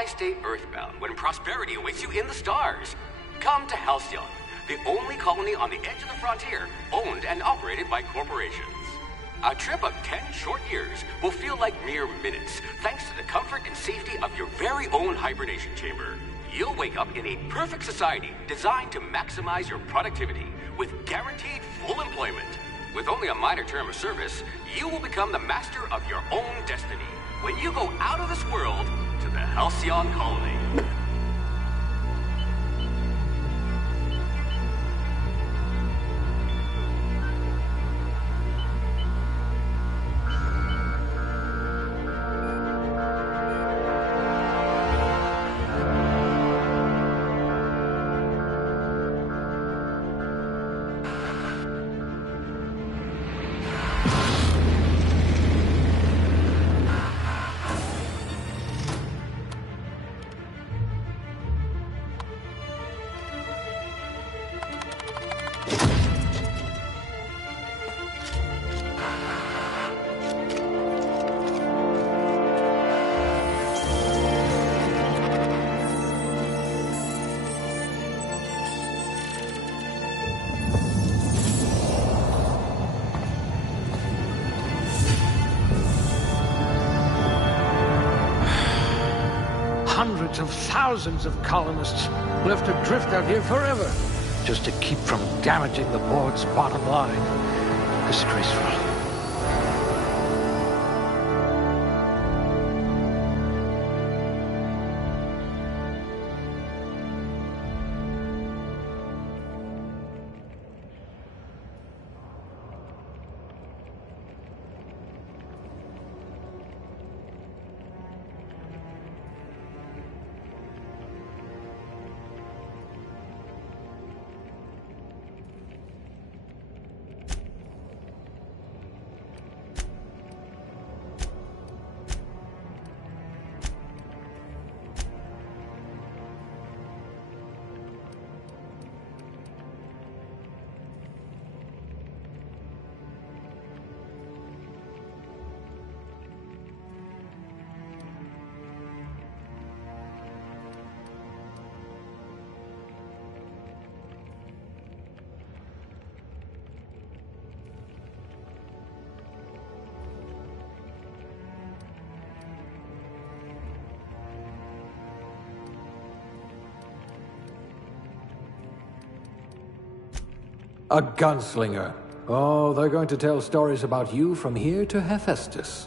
why stay earthbound when prosperity awaits you in the stars? Come to Halcyon, the only colony on the edge of the frontier, owned and operated by corporations. A trip of 10 short years will feel like mere minutes, thanks to the comfort and safety of your very own hibernation chamber. You'll wake up in a perfect society designed to maximize your productivity with guaranteed full employment. With only a minor term of service, you will become the master of your own destiny when you go out of this world to the Halcyon colony. Hundreds of thousands of colonists left adrift out here forever, just to keep from damaging the board's bottom line. Disgraceful. A gunslinger. Oh, they're going to tell stories about you from here to Hephaestus.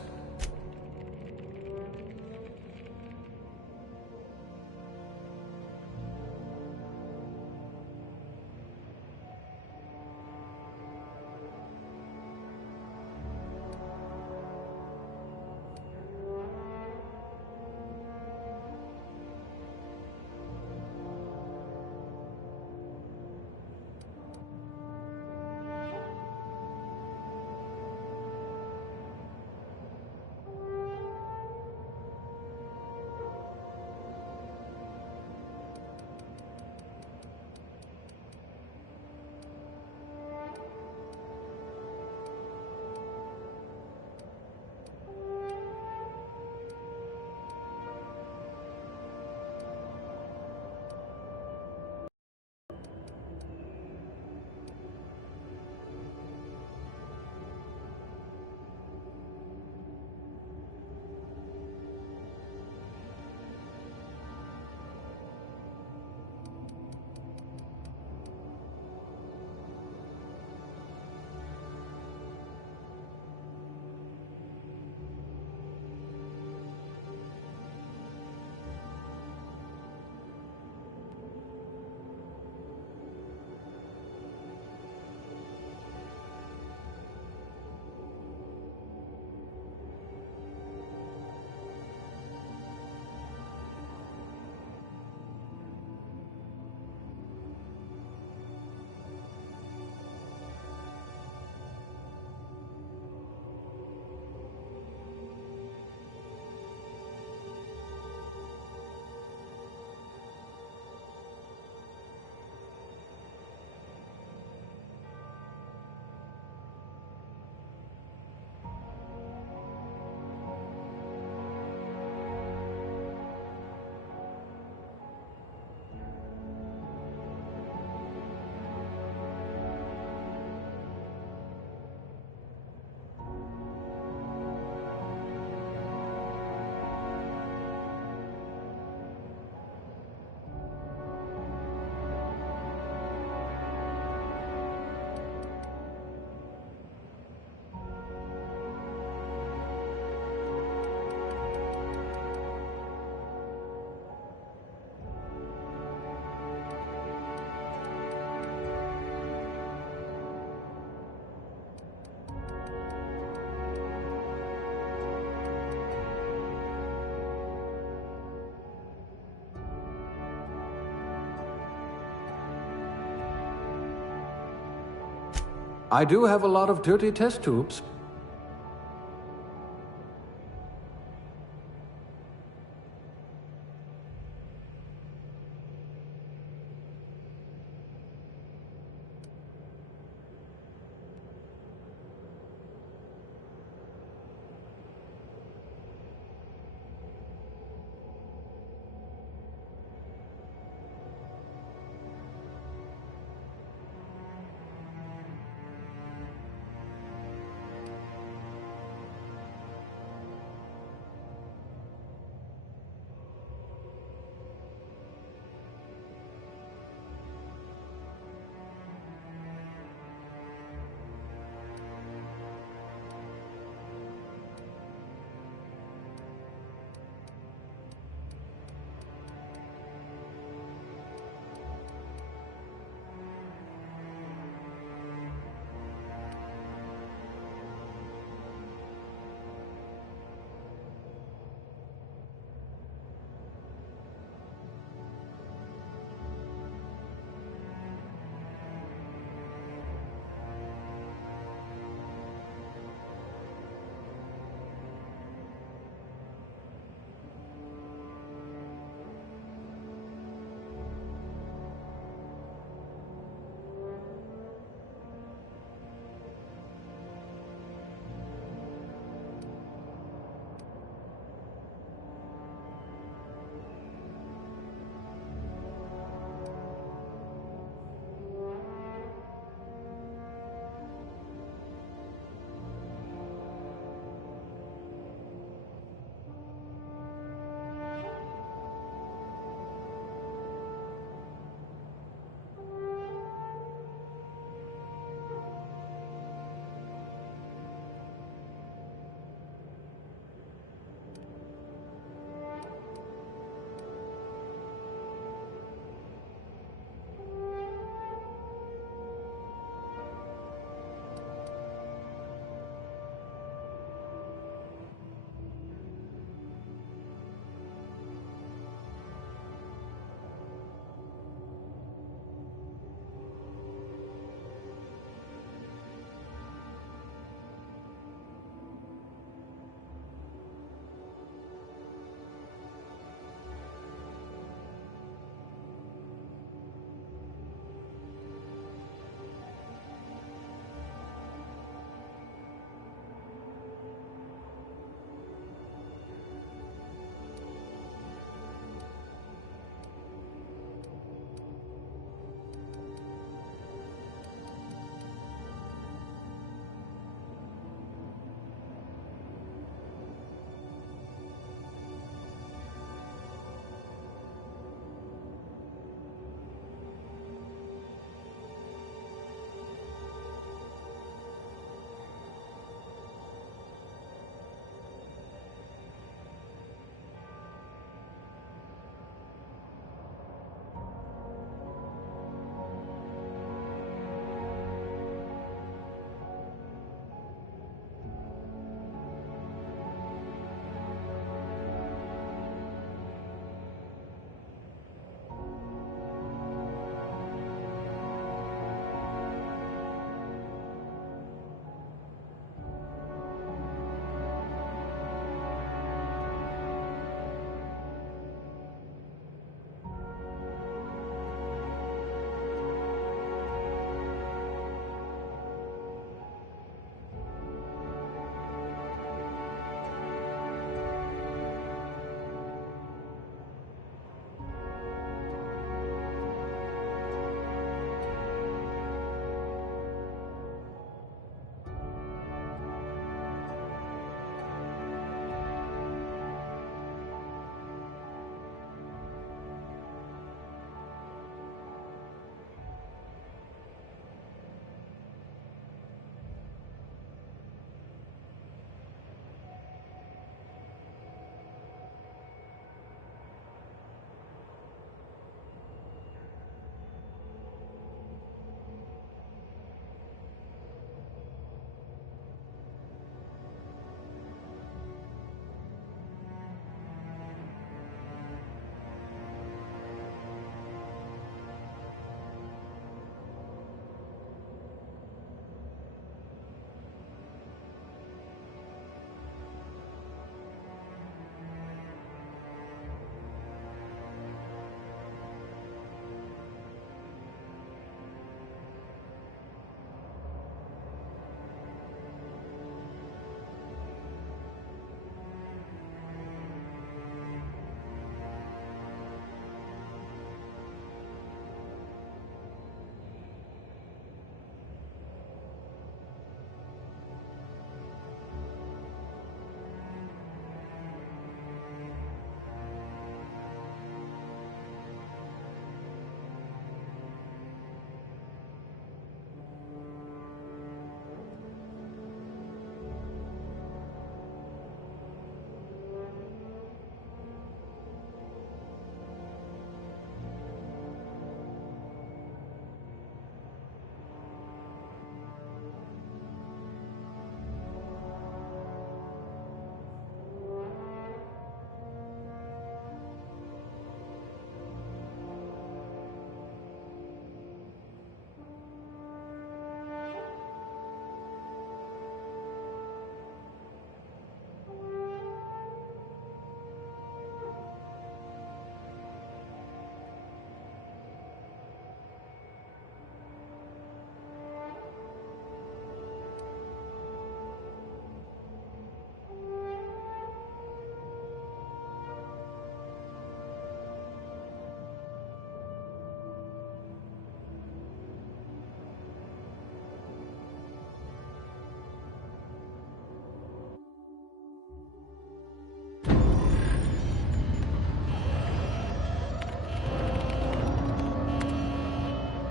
I do have a lot of dirty test tubes.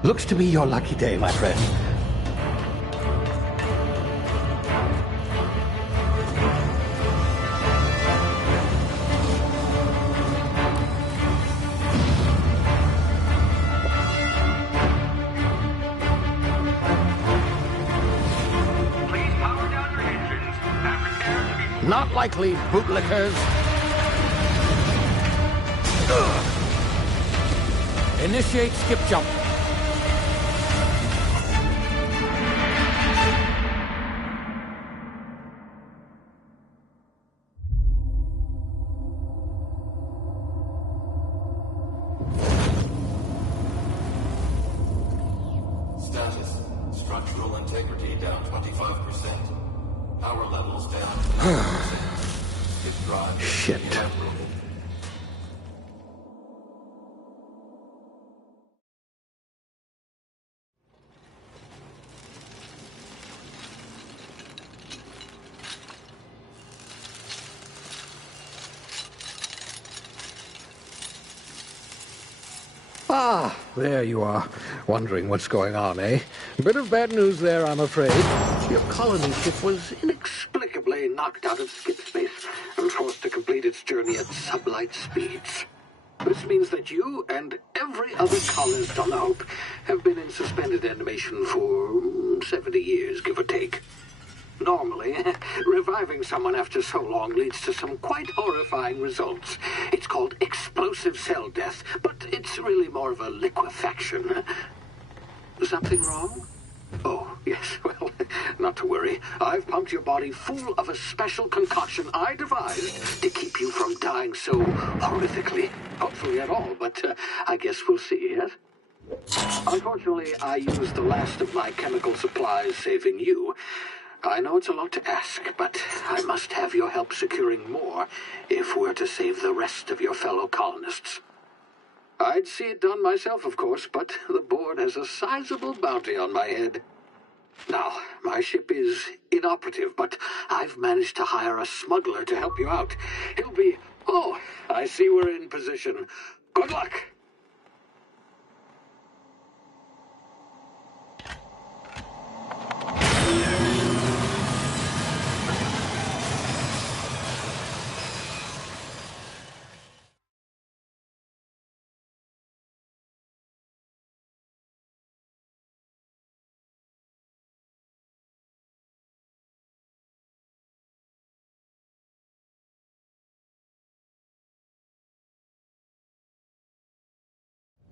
Looks to be your lucky day, my friend. Please power down your engines and prepare to be... Not likely, bootlickers. Initiate skip jump. Status. Structural integrity down 25%. Power levels down 10%. His drive is Shit. evaporated. Ah, there you are. Wondering what's going on, eh? Bit of bad news there, I'm afraid. Your colony ship was inexplicably knocked out of skip space and forced to complete its journey at sublight speeds. This means that you and every other colonist on the Hope have been in suspended animation for 70 years, give or take. Normally, reviving someone after so long leads to some quite horrifying results. It's called explosive cell death, but it's really more of a liquefaction. Something wrong? Oh, yes, well, not to worry. I've pumped your body full of a special concoction I devised to keep you from dying so horrifically. Hopefully at all, but I guess we'll see, yes? Unfortunately, I used the last of my chemical supplies saving you. I know it's a lot to ask, but I must have your help securing more if we're to save the rest of your fellow colonists. I'd see it done myself, of course, but the board has a sizable bounty on my head. Now, my ship is inoperative, but I've managed to hire a smuggler to help you out. He'll be... Oh, I see we're in position. Good luck!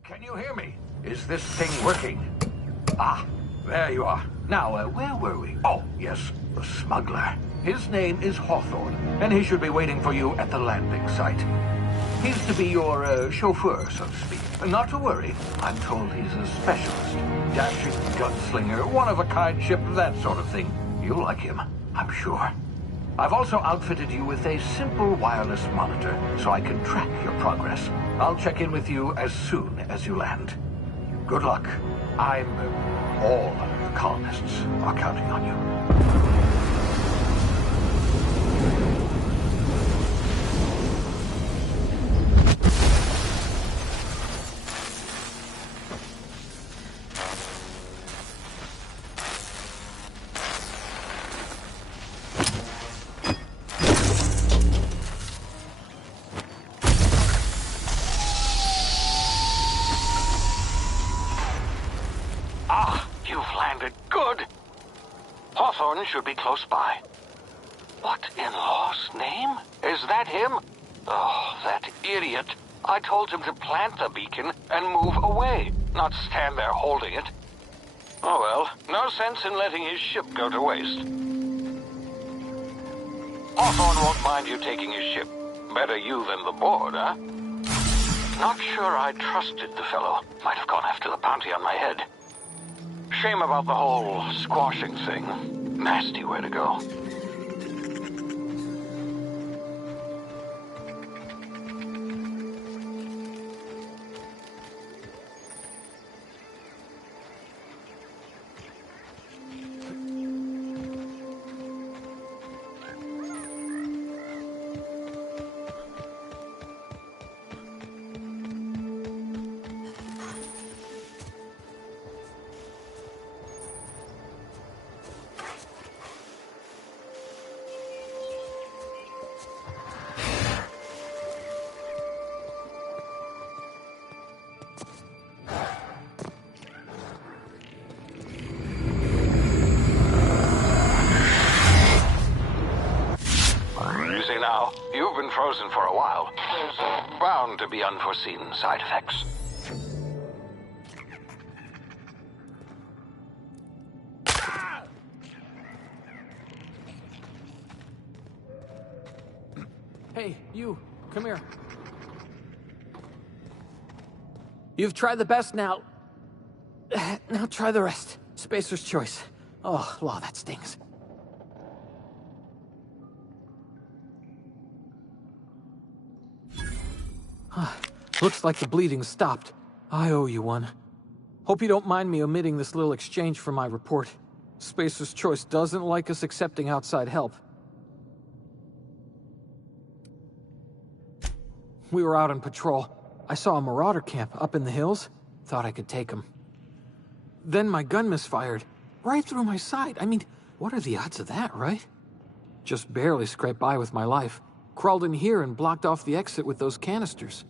Can you hear me? Is this thing working? Ah, there you are. Now, where were we? Oh, yes, the smuggler. His name is Hawthorne, and he should be waiting for you at the landing site. He's to be your chauffeur, so to speak. Not to worry. I'm told he's a specialist. Dashing gunslinger, one-of-a-kind ship, that sort of thing. You'll like him, I'm sure. I've also outfitted you with a simple wireless monitor, so I can track your progress. I'll check in with you as soon as you land. Good luck. All the colonists are counting on you. Hawthorne should be close by. What in law's name? Is that him? Oh, that idiot. I told him to plant the beacon and move away, not stand there holding it. Oh well, no sense in letting his ship go to waste. Hawthorne won't mind you taking his ship. Better you than the board, huh? Not sure I trusted the fellow. Might have gone after the bounty on my head. Shame about the whole squashing thing. Nasty way to go. been frozen for a while. There's bound to be unforeseen side effects. Hey, you, come here. You've tried the best now. Now try the rest. Spacer's choice. Oh, law, that stings. Looks like the bleeding stopped. I owe you one. Hope you don't mind me omitting this little exchange from my report. Spacer's choice doesn't like us accepting outside help. We were out on patrol. I saw a marauder camp up in the hills. Thought I could take him. Then my gun misfired. Right through my side. I mean, what are the odds of that, right? Just barely scraped by with my life. Crawled in here and blocked off the exit with those canisters.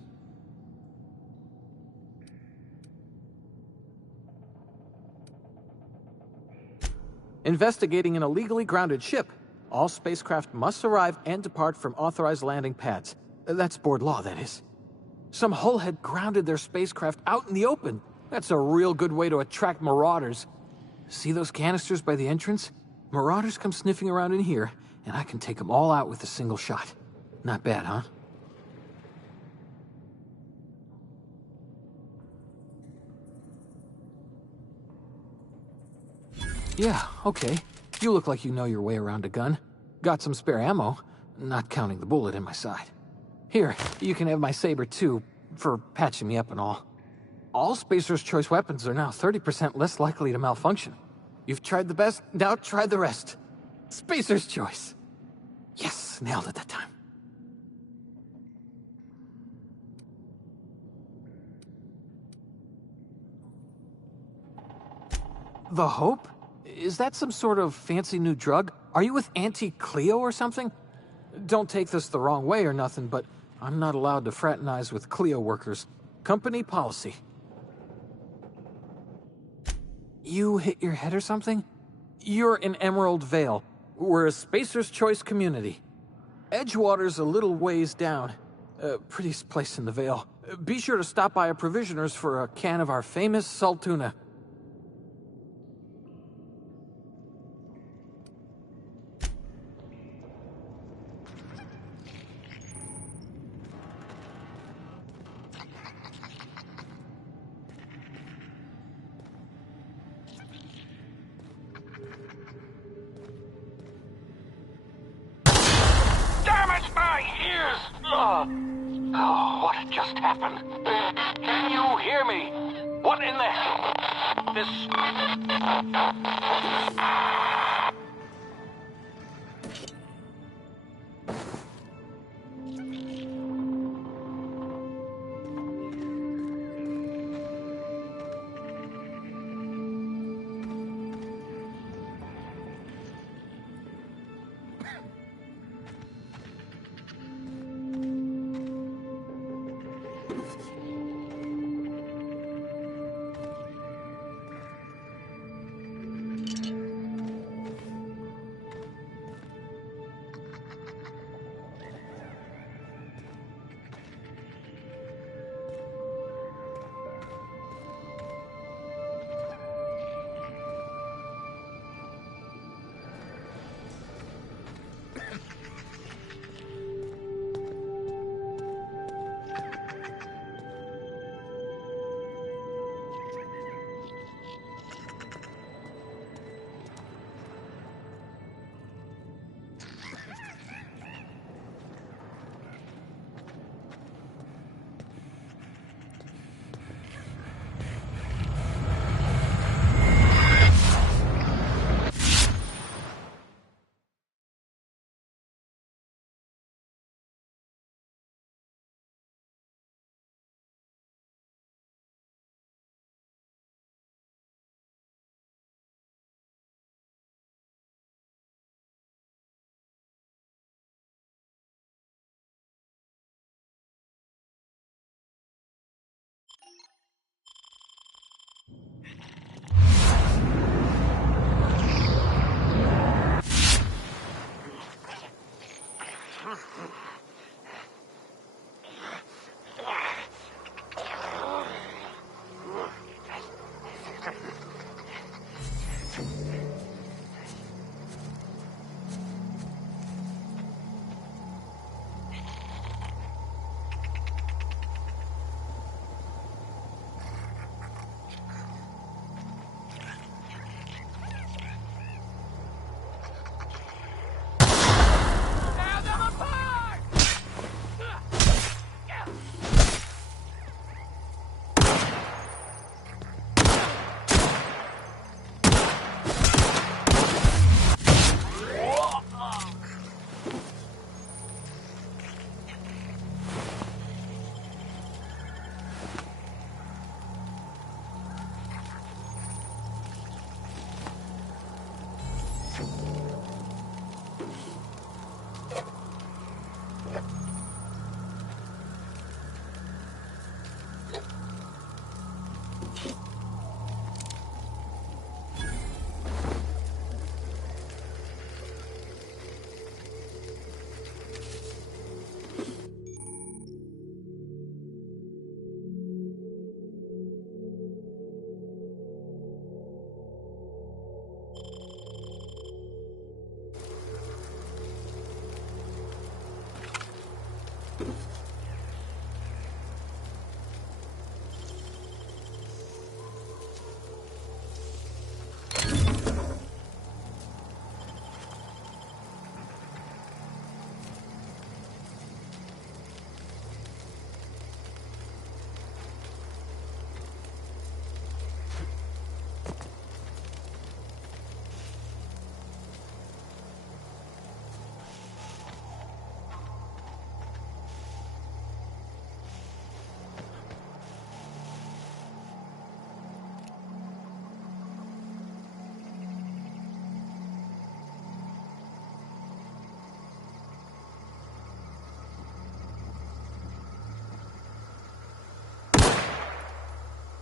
Investigating an illegally grounded ship. All spacecraft must arrive and depart from authorized landing pads. That's board law, that is. Some hull had grounded their spacecraft out in the open. That's a real good way to attract marauders. See those canisters by the entrance? Marauders come sniffing around in here, and I can take them all out with a single shot. Not bad, huh? Yeah, okay. You look like you know your way around a gun. Got some spare ammo, not counting the bullet in my side. Here, you can have my saber too, for patching me up and all. All Spacer's choice weapons are now 30% less likely to malfunction. You've tried the best, now try the rest. Spacer's choice. Yes, nailed it that time. The Hope? Is that some sort of fancy new drug? Are you with Auntie Cleo or something? Don't take this the wrong way or nothing, but I'm not allowed to fraternize with Cleo workers. Company policy. You hit your head or something? You're in Emerald Vale. We're a Spacer's Choice community. Edgewater's a little ways down. Prettiest place in the Vale. Be sure to stop by a provisioner's for a can of our famous salt tuna. Oh, what just happened? Can you hear me? What in the hell?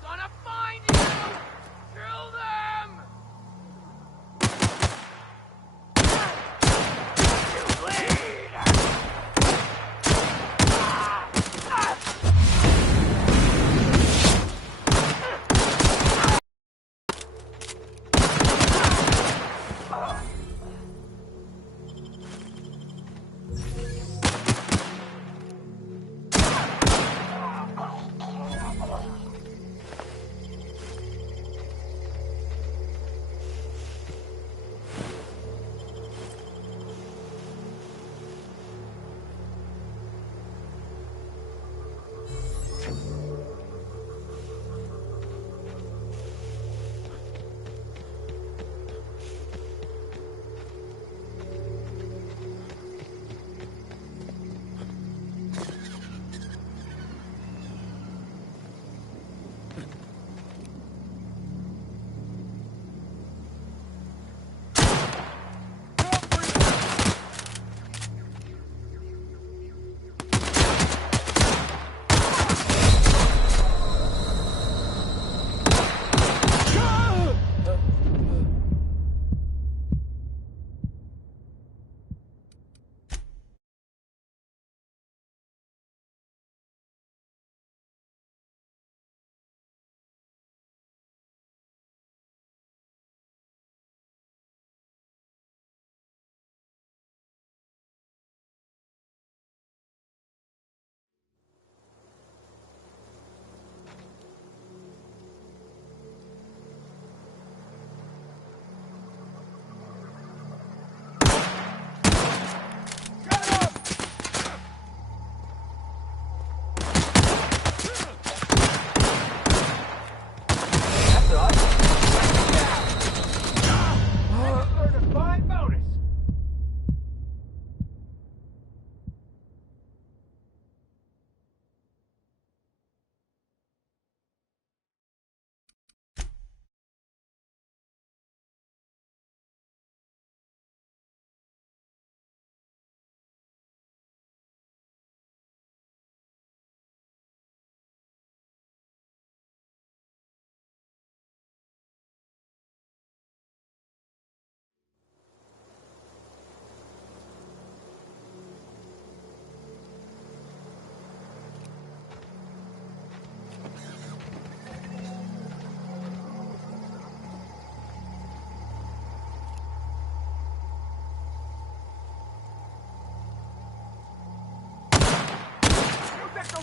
Gonna find you! Kill them! You bleed!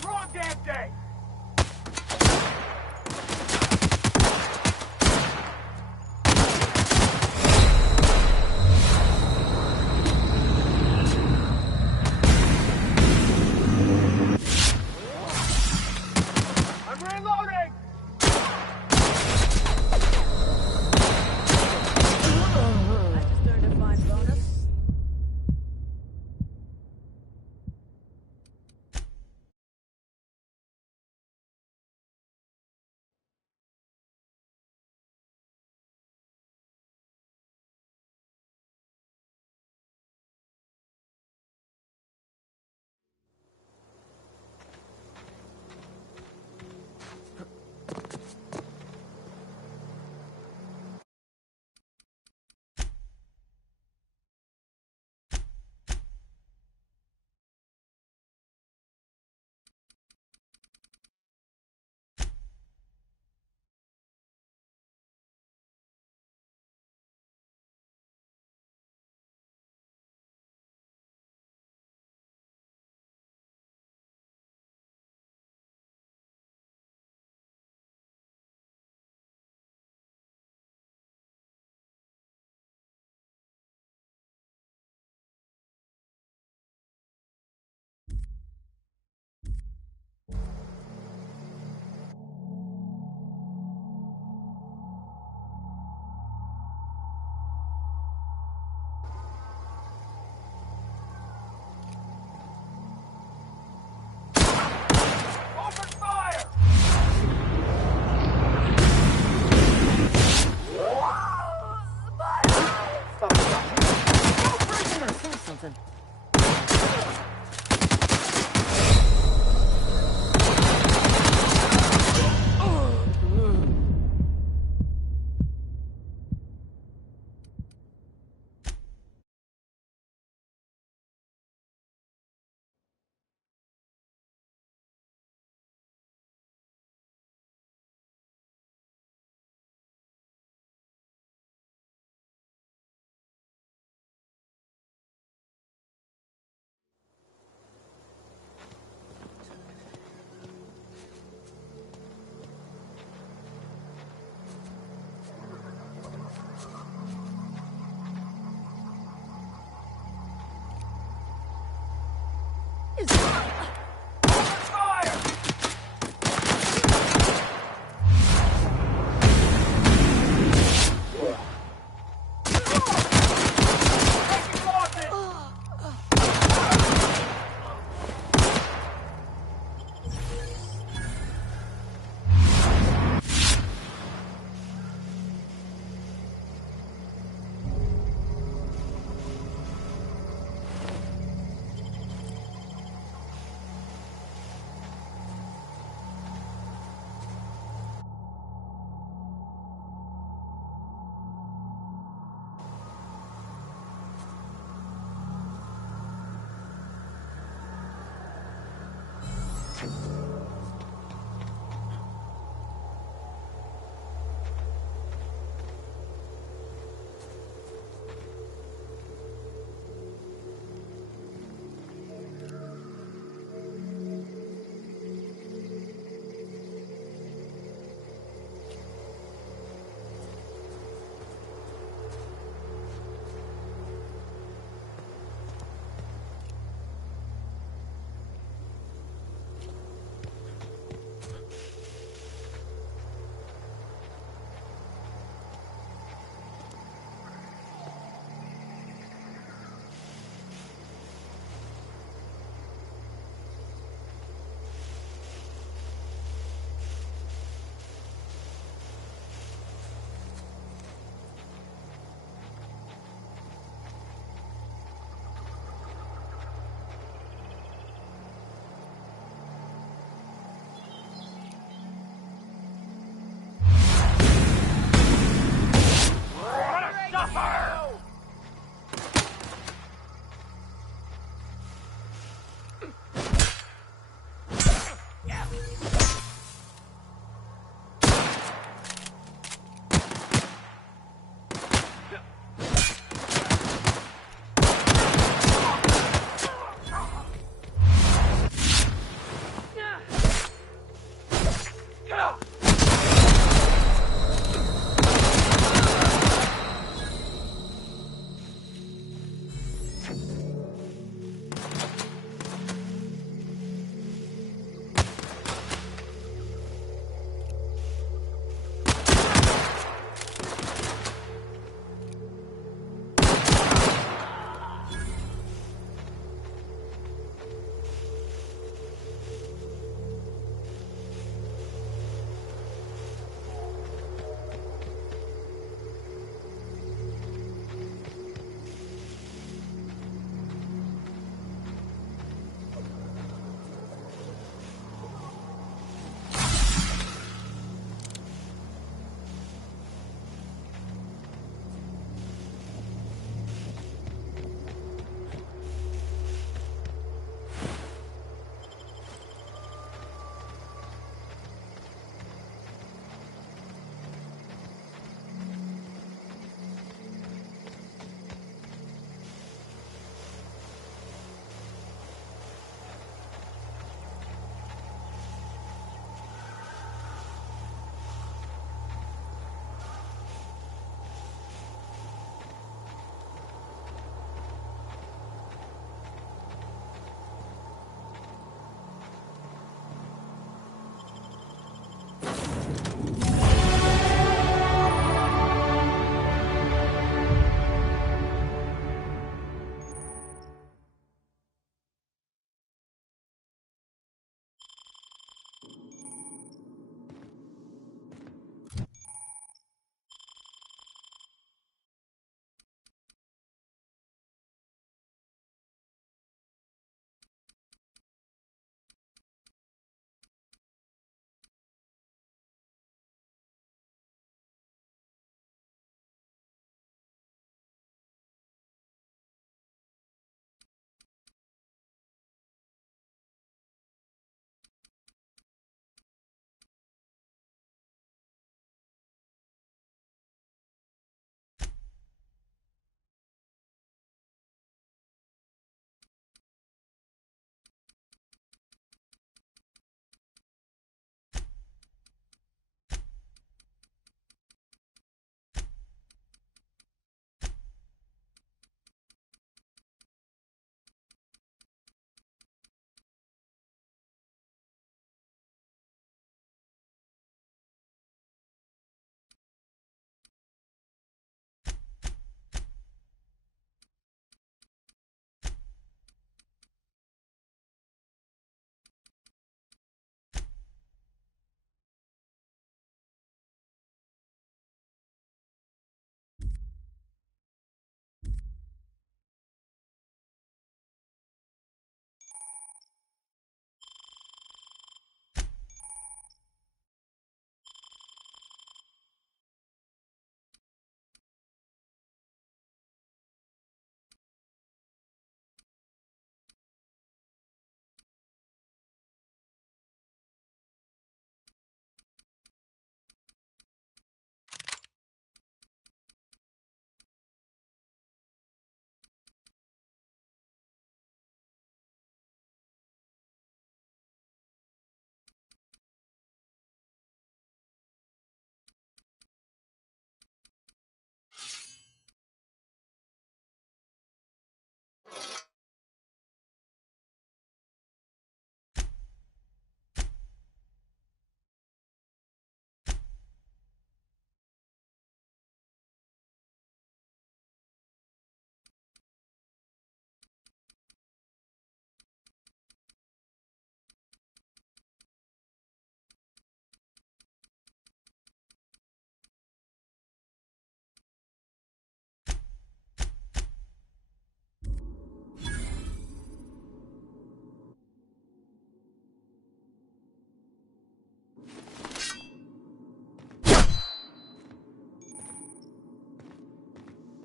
the wrong damn day!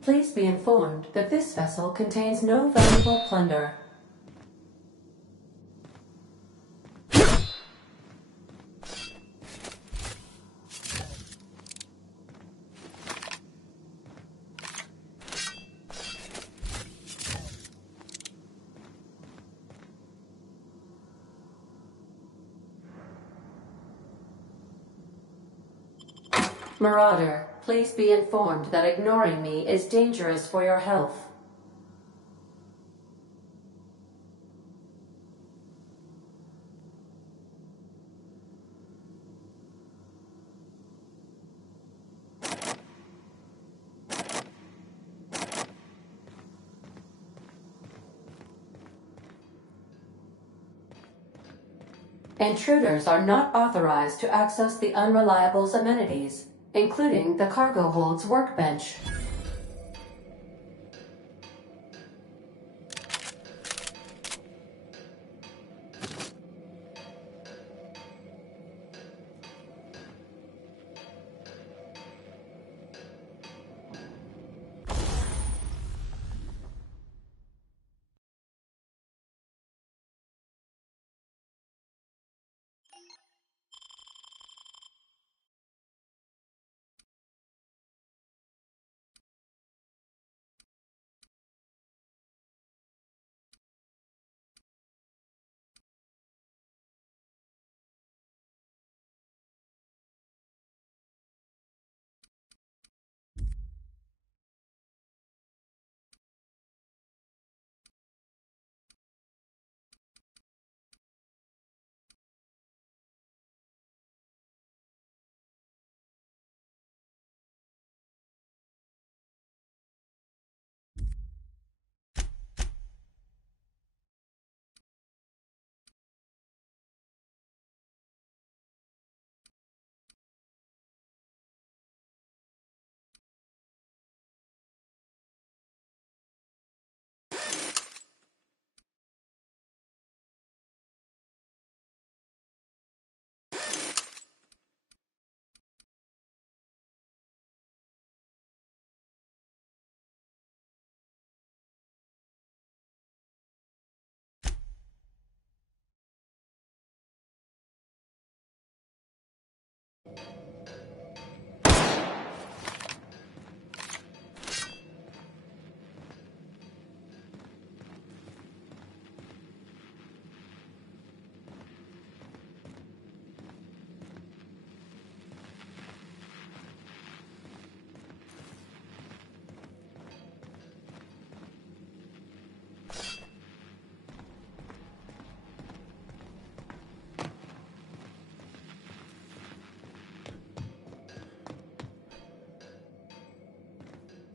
Please be informed that this vessel contains no valuable plunder. Marauder, please be informed that ignoring me is dangerous for your health. Intruders are not authorized to access the Unreliable's amenities, including the cargo hold's workbench.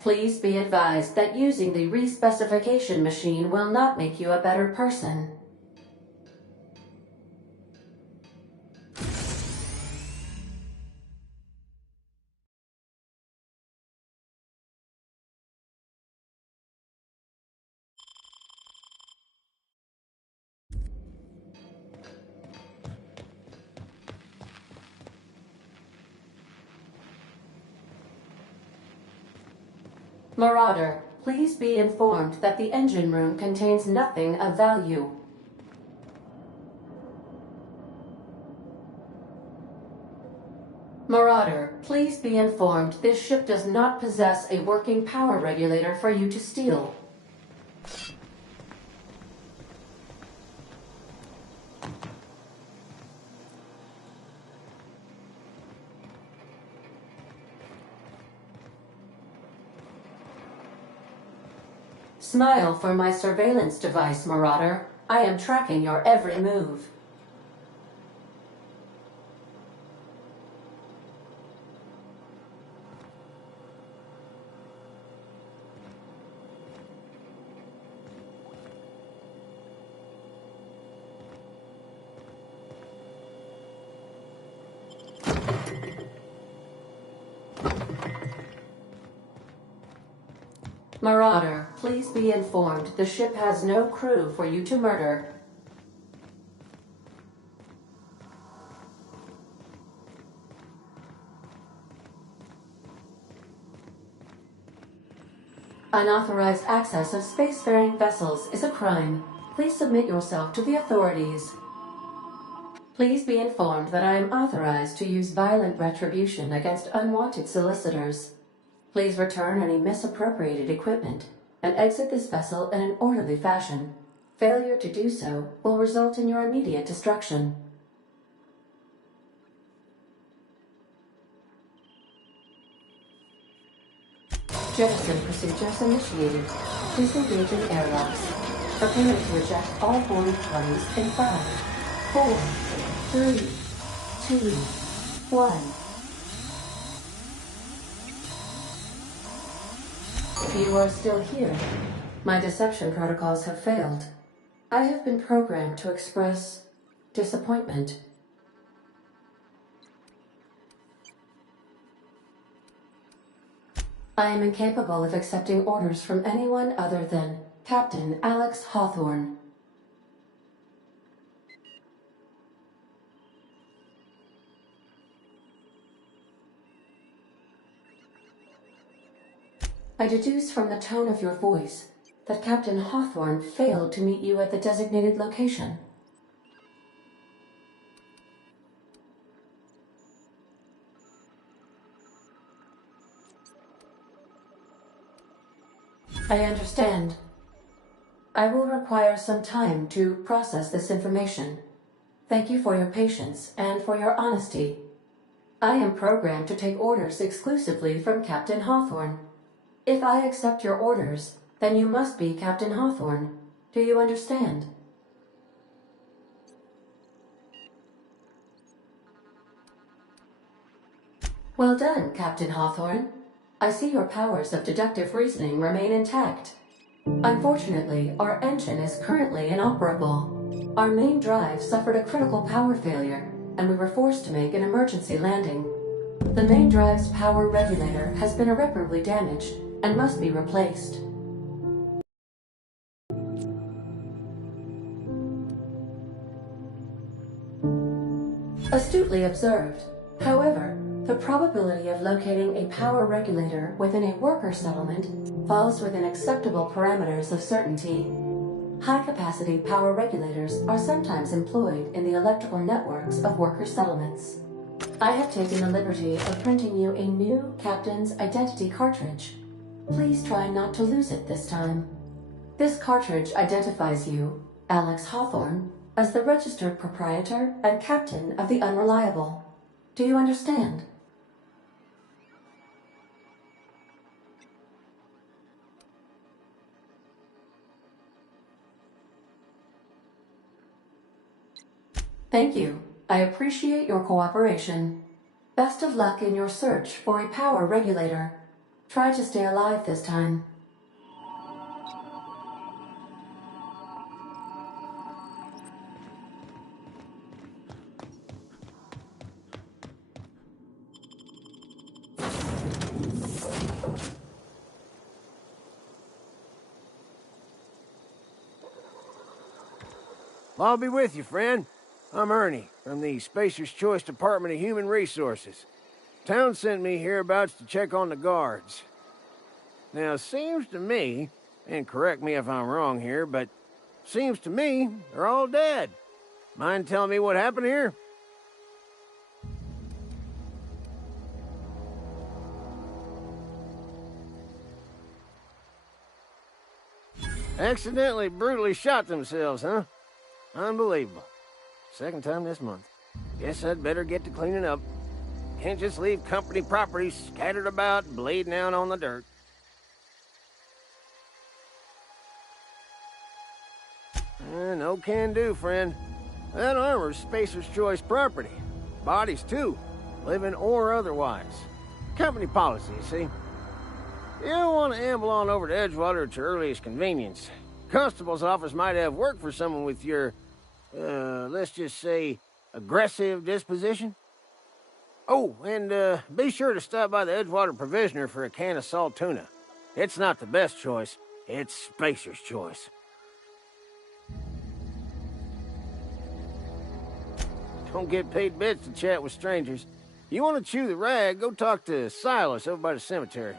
Please be advised that using the respecification machine will not make you a better person. Marauder, please be informed that the engine room contains nothing of value. Marauder, please be informed this ship does not possess a working power regulator for you to steal. Smile for my surveillance device, Marauder. I am tracking your every move. Marauder, please be informed the ship has no crew for you to murder. Unauthorized access of spacefaring vessels is a crime. Please submit yourself to the authorities. Please be informed that I am authorized to use violent retribution against unwanted solicitors. Please return any misappropriated equipment and exit this vessel in an orderly fashion. Failure to do so will result in your immediate destruction. Jettison procedures initiated. Disengaging airlocks. Preparing to eject all board parties in 5, 4, 3, 2, 1. You are still here. My deception protocols have failed. I have been programmed to express disappointment. I am incapable of accepting orders from anyone other than Captain Alex Hawthorne. I deduce from the tone of your voice that Captain Hawthorne failed to meet you at the designated location. I understand. I will require some time to process this information. Thank you for your patience and for your honesty. I am programmed to take orders exclusively from Captain Hawthorne. If I accept your orders, then you must be Captain Hawthorne. Do you understand? Well done, Captain Hawthorne. I see your powers of deductive reasoning remain intact. Unfortunately, our engine is currently inoperable. Our main drive suffered a critical power failure, and we were forced to make an emergency landing. The main drive's power regulator has been irreparably damaged and must be replaced. Astutely observed. However, the probability of locating a power regulator within a worker settlement falls within acceptable parameters of certainty. High-capacity power regulators are sometimes employed in the electrical networks of worker settlements. I have taken the liberty of printing you a new Captain's Identity cartridge. Please try not to lose it this time. This cartridge identifies you, Alex Hawthorne, as the registered proprietor and captain of the Unreliable. Do you understand? Thank you. I appreciate your cooperation. Best of luck in your search for a power regulator. Try to stay alive this time. I'll be with you, friend. I'm Ernie, from the Spacer's Choice Department of Human Resources. Town sent me hereabouts to check on the guards. Now, it seems to me, and correct me if I'm wrong here, but seems to me they're all dead. Mind telling me what happened here? Accidentally, brutally shot themselves, huh? Unbelievable. Second time this month. Guess I'd better get to cleaning up. Can't just leave company property scattered about, bleeding out on the dirt. No can do, friend. That armor's Spacer's Choice property. Bodies, too. Living or otherwise. Company policy, you see. You don't want to amble on over to Edgewater at your earliest convenience. Constable's office might have work for someone with your, let's just say, aggressive disposition. Oh, and be sure to stop by the Edgewater Provisioner for a can of salt tuna. It's not the best choice, it's Spacer's Choice. Don't get paid bits to chat with strangers. You want to chew the rag, go talk to Silas over by the cemetery.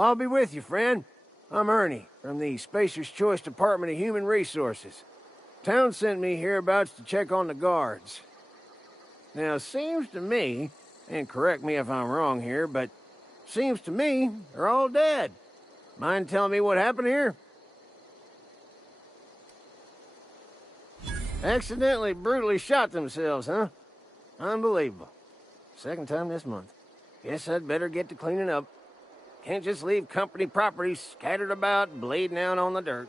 I'll be with you, friend. I'm Ernie, from the Spacer's Choice Department of Human Resources. Town sent me hereabouts to check on the guards. Now, it seems to me, and correct me if I'm wrong here, but seems to me they're all dead. Mind telling me what happened here? Accidentally, brutally shot themselves, huh? Unbelievable. Second time this month. Guess I'd better get to cleaning up. Can't just leave company property scattered about, bleeding out on the dirt.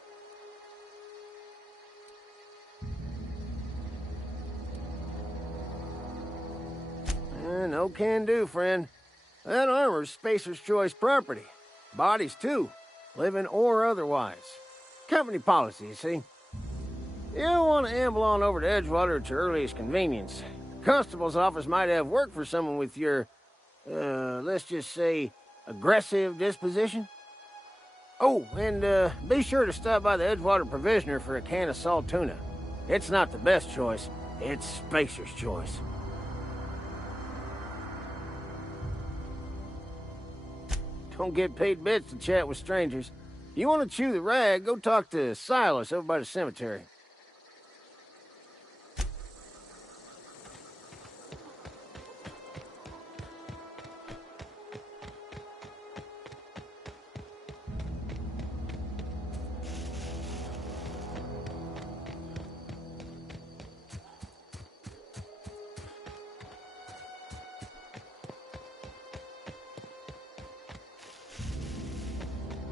No can do, friend. That armor's Spacer's Choice property. Bodies, too. Living or otherwise. Company policy, you see. You don't want to amble on over to Edgewater at your earliest convenience. Constable's office might have work for someone with your, let's just say, aggressive disposition. Oh, and be sure to stop by the Edgewater Provisioner for a can of salt tuna. It's not the best choice, it's Spacer's Choice. Don't get paid bits to chat with strangers. If you want to chew the rag, go talk to Silas over by the cemetery.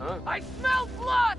huh? I smell blood!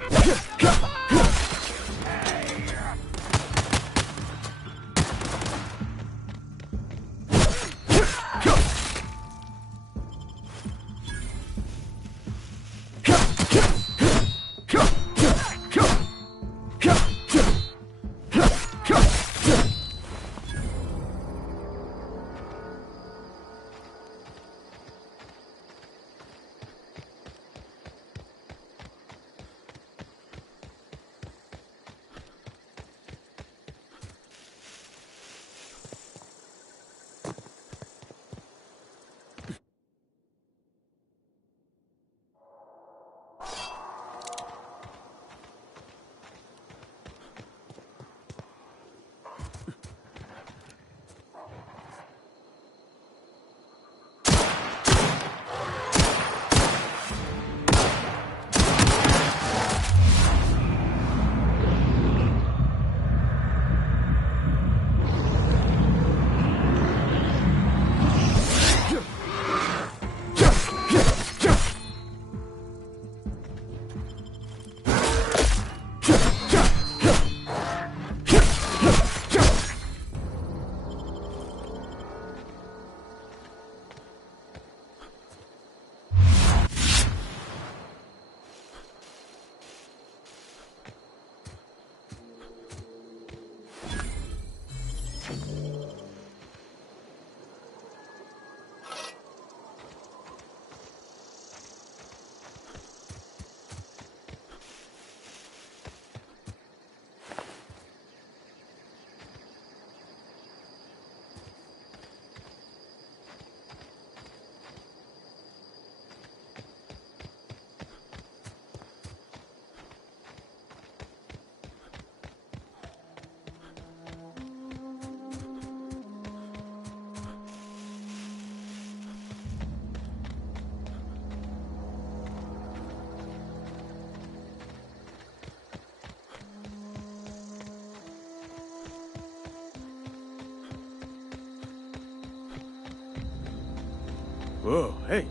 Whoa, hey,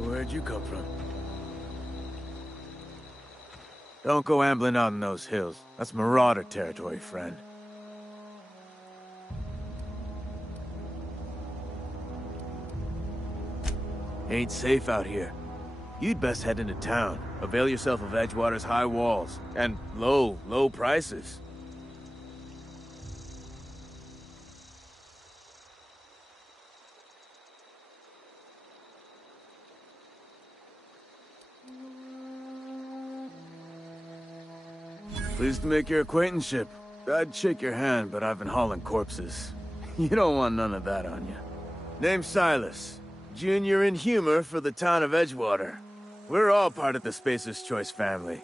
where'd you come from? Don't go ambling out in those hills. That's marauder territory, friend. Ain't safe out here. You'd best head into town. Avail yourself of Edgewater's high walls. And low prices. Pleased to make your acquaintanceship. I'd shake your hand, but I've been hauling corpses. You don't want none of that on you. Name's Silas. Junior in humor for the town of Edgewater. We're all part of the Spacer's Choice family.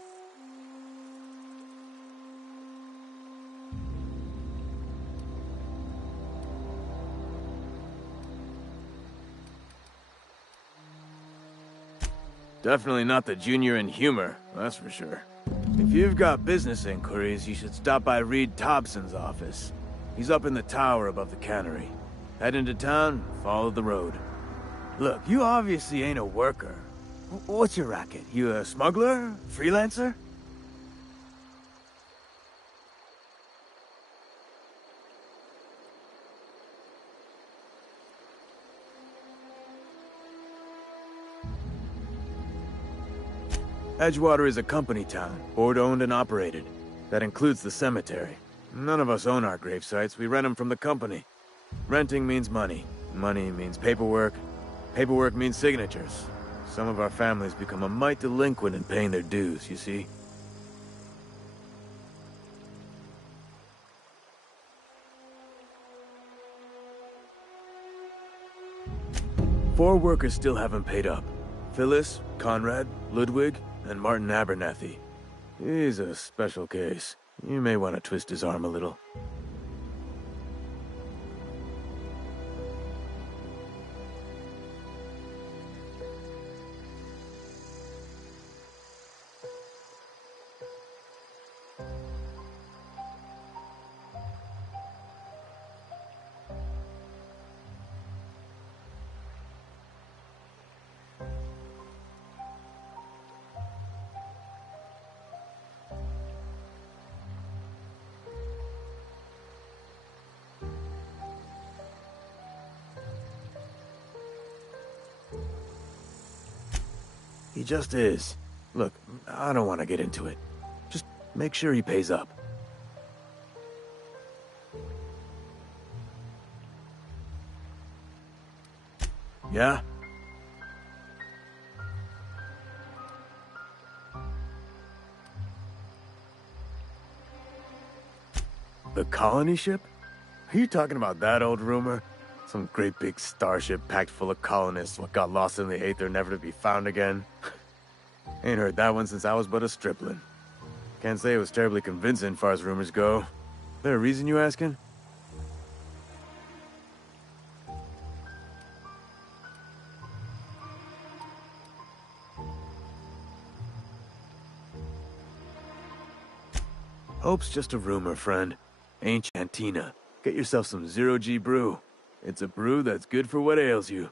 Definitely not the junior in humor, that's for sure. If you've got business inquiries, you should stop by Reed Thompson's office. He's up in the tower above the cannery. Head into town, follow the road. Look, you obviously ain't a worker. What's your racket? You a smuggler? Freelancer? Edgewater is a company town, board-owned and operated. That includes the cemetery. None of us own our grave sites, we rent them from the company. Renting means money. Money means paperwork. Paperwork means signatures. Some of our families become a mite delinquent in paying their dues, you see? Four workers still haven't paid up. Phyllis, Conrad, Ludwig, and Martin Abernathy. He's a special case. You may want to twist his arm a little. He just is. Look, I don't want to get into it. Just make sure he pays up. Yeah? The colony ship? Are you talking about that old rumor? Some great big starship packed full of colonists what got lost in the aether never to be found again? Ain't heard that one since I was but a stripling. Can't say it was terribly convincing far as rumors go. There a reason you asking? Hope's just a rumor, friend. Ain't Cantina. Get yourself some zero-G brew. It's a brew that's good for what ails you.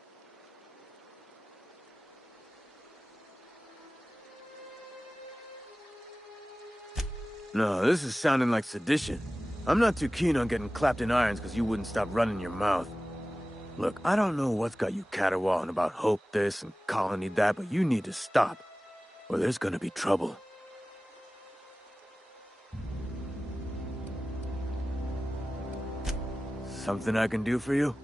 No, this is sounding like sedition. I'm not too keen on getting clapped in irons because you wouldn't stop running your mouth. Look, I don't know what's got you caterwauling about Hope this and Colony that, but you need to stop, or there's gonna be trouble. Something I can do for you?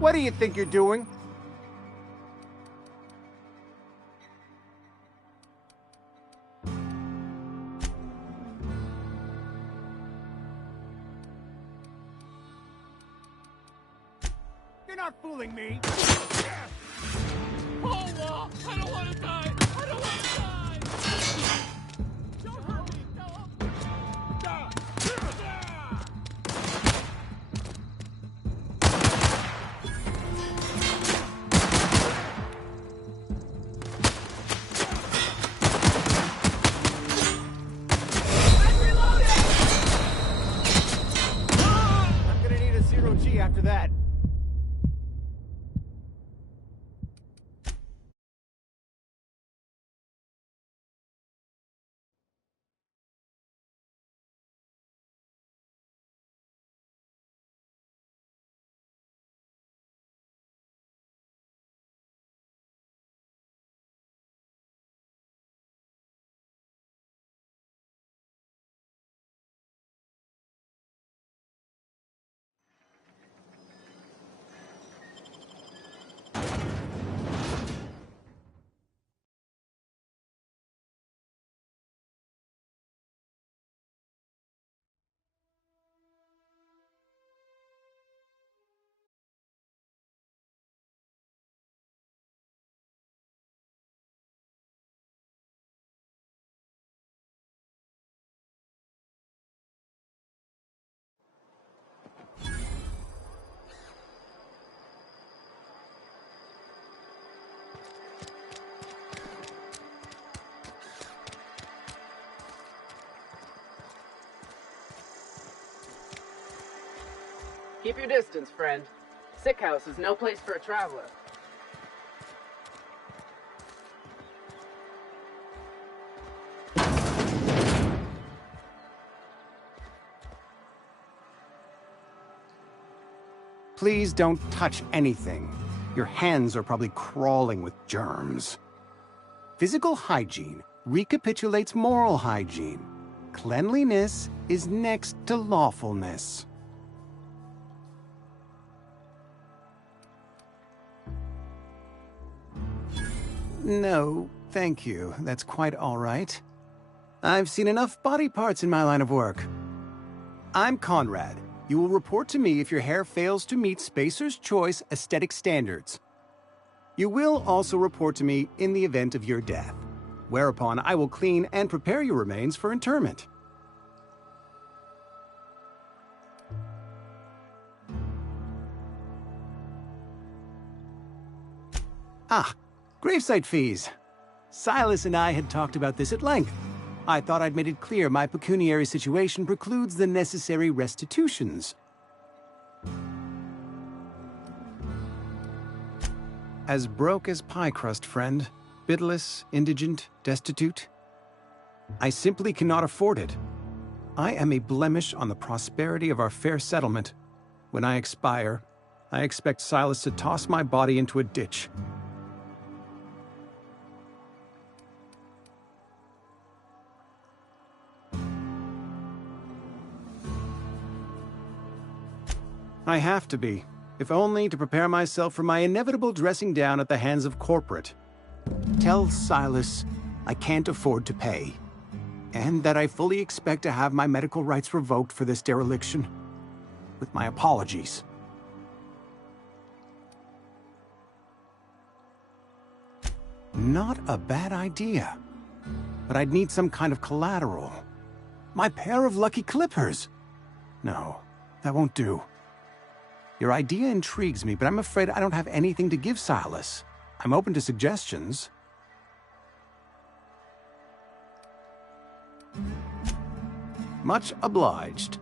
What do you think you're doing? You're not fooling me! Oh, I don't want to die! I don't want to die! Don't hurt me, I'm gonna need a zero-G after that. Keep your distance, friend. Sick house is no place for a traveler. Please don't touch anything. Your hands are probably crawling with germs. Physical hygiene recapitulates moral hygiene. Cleanliness is next to lawfulness. No, thank you. That's quite all right. I've seen enough body parts in my line of work. I'm Conrad. You will report to me if your hair fails to meet Spacer's Choice aesthetic standards. You will also report to me in the event of your death, whereupon I will clean and prepare your remains for interment. Ah, gravesite fees. Silas and I had talked about this at length. I thought I'd made it clear my pecuniary situation precludes the necessary restitutions. As broke as pie crust, friend. Bidless, indigent, destitute. I simply cannot afford it. I am a blemish on the prosperity of our fair settlement. When I expire, I expect Silas to toss my body into a ditch. I have to be, if only to prepare myself for my inevitable dressing down at the hands of corporate. Tell Silas I can't afford to pay, and that I fully expect to have my medical rights revoked for this dereliction. With my apologies. Not a bad idea. But I'd need some kind of collateral. My pair of lucky clippers! No, that won't do. Your idea intrigues me, but I'm afraid I don't have anything to give Silas. I'm open to suggestions. Much obliged.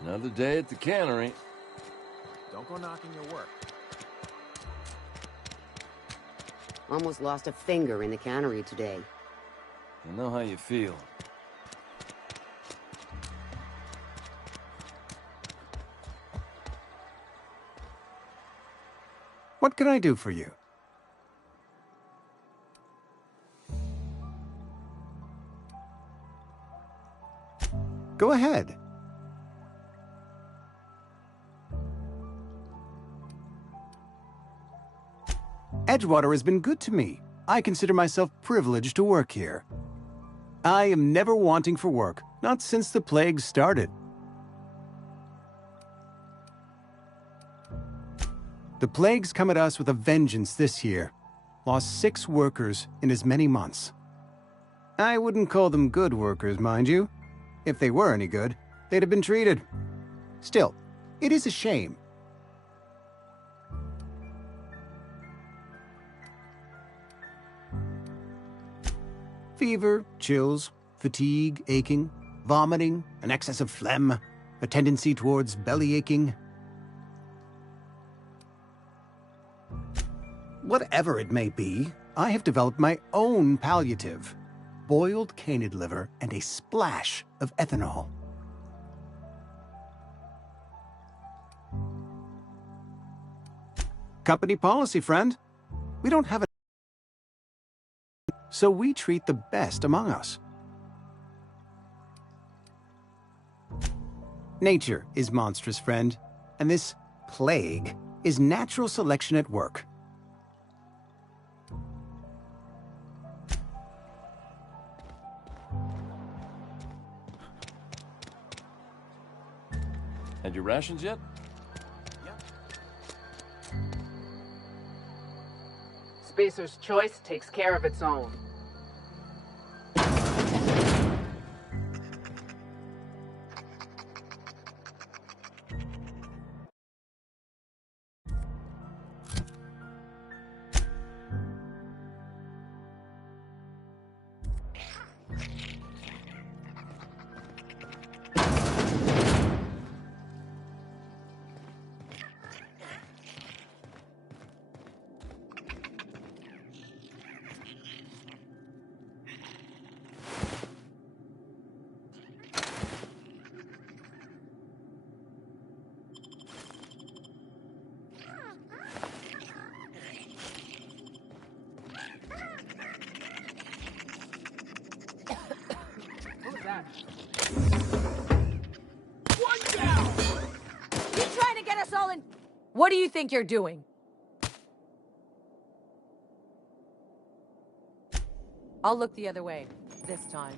Another day at the cannery. Don't go knocking your work. Almost lost a finger in the cannery today. I know how you feel. What can I do for you? Go ahead. Edgewater has been good to me. I consider myself privileged to work here. I am never wanting for work, not since the plague started. The plague's come at us with a vengeance this year. Lost 6 workers in as many months. I wouldn't call them good workers, mind you. If they were any good, they'd have been treated. Still, it is a shame. Fever, chills, fatigue, aching, vomiting, an excess of phlegm, a tendency towards belly aching. Whatever it may be, I have developed my own palliative. Boiled canid liver and a splash of ethanol. Company policy, friend. We don't have a... So we treat the best among us. Nature is monstrous, friend, and this plague is natural selection at work. Had your rations yet? Spacer's Choice takes care of its own. One down! You trying to get us all in... What do you think you're doing? I'll look the other way, this time.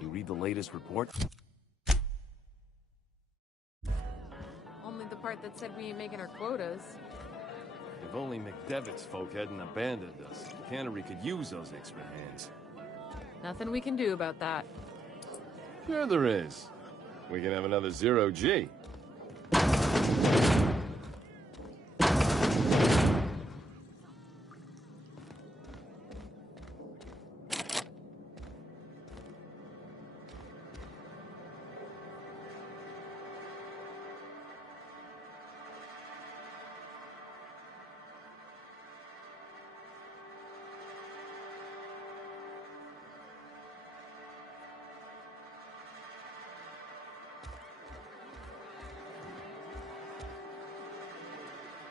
You read the latest report? Only the part that said we ain't making our quotas. If only McDevitt's folk hadn't abandoned us, the cannery could use those extra hands. Nothing we can do about that. Sure there is. We can have another 0G.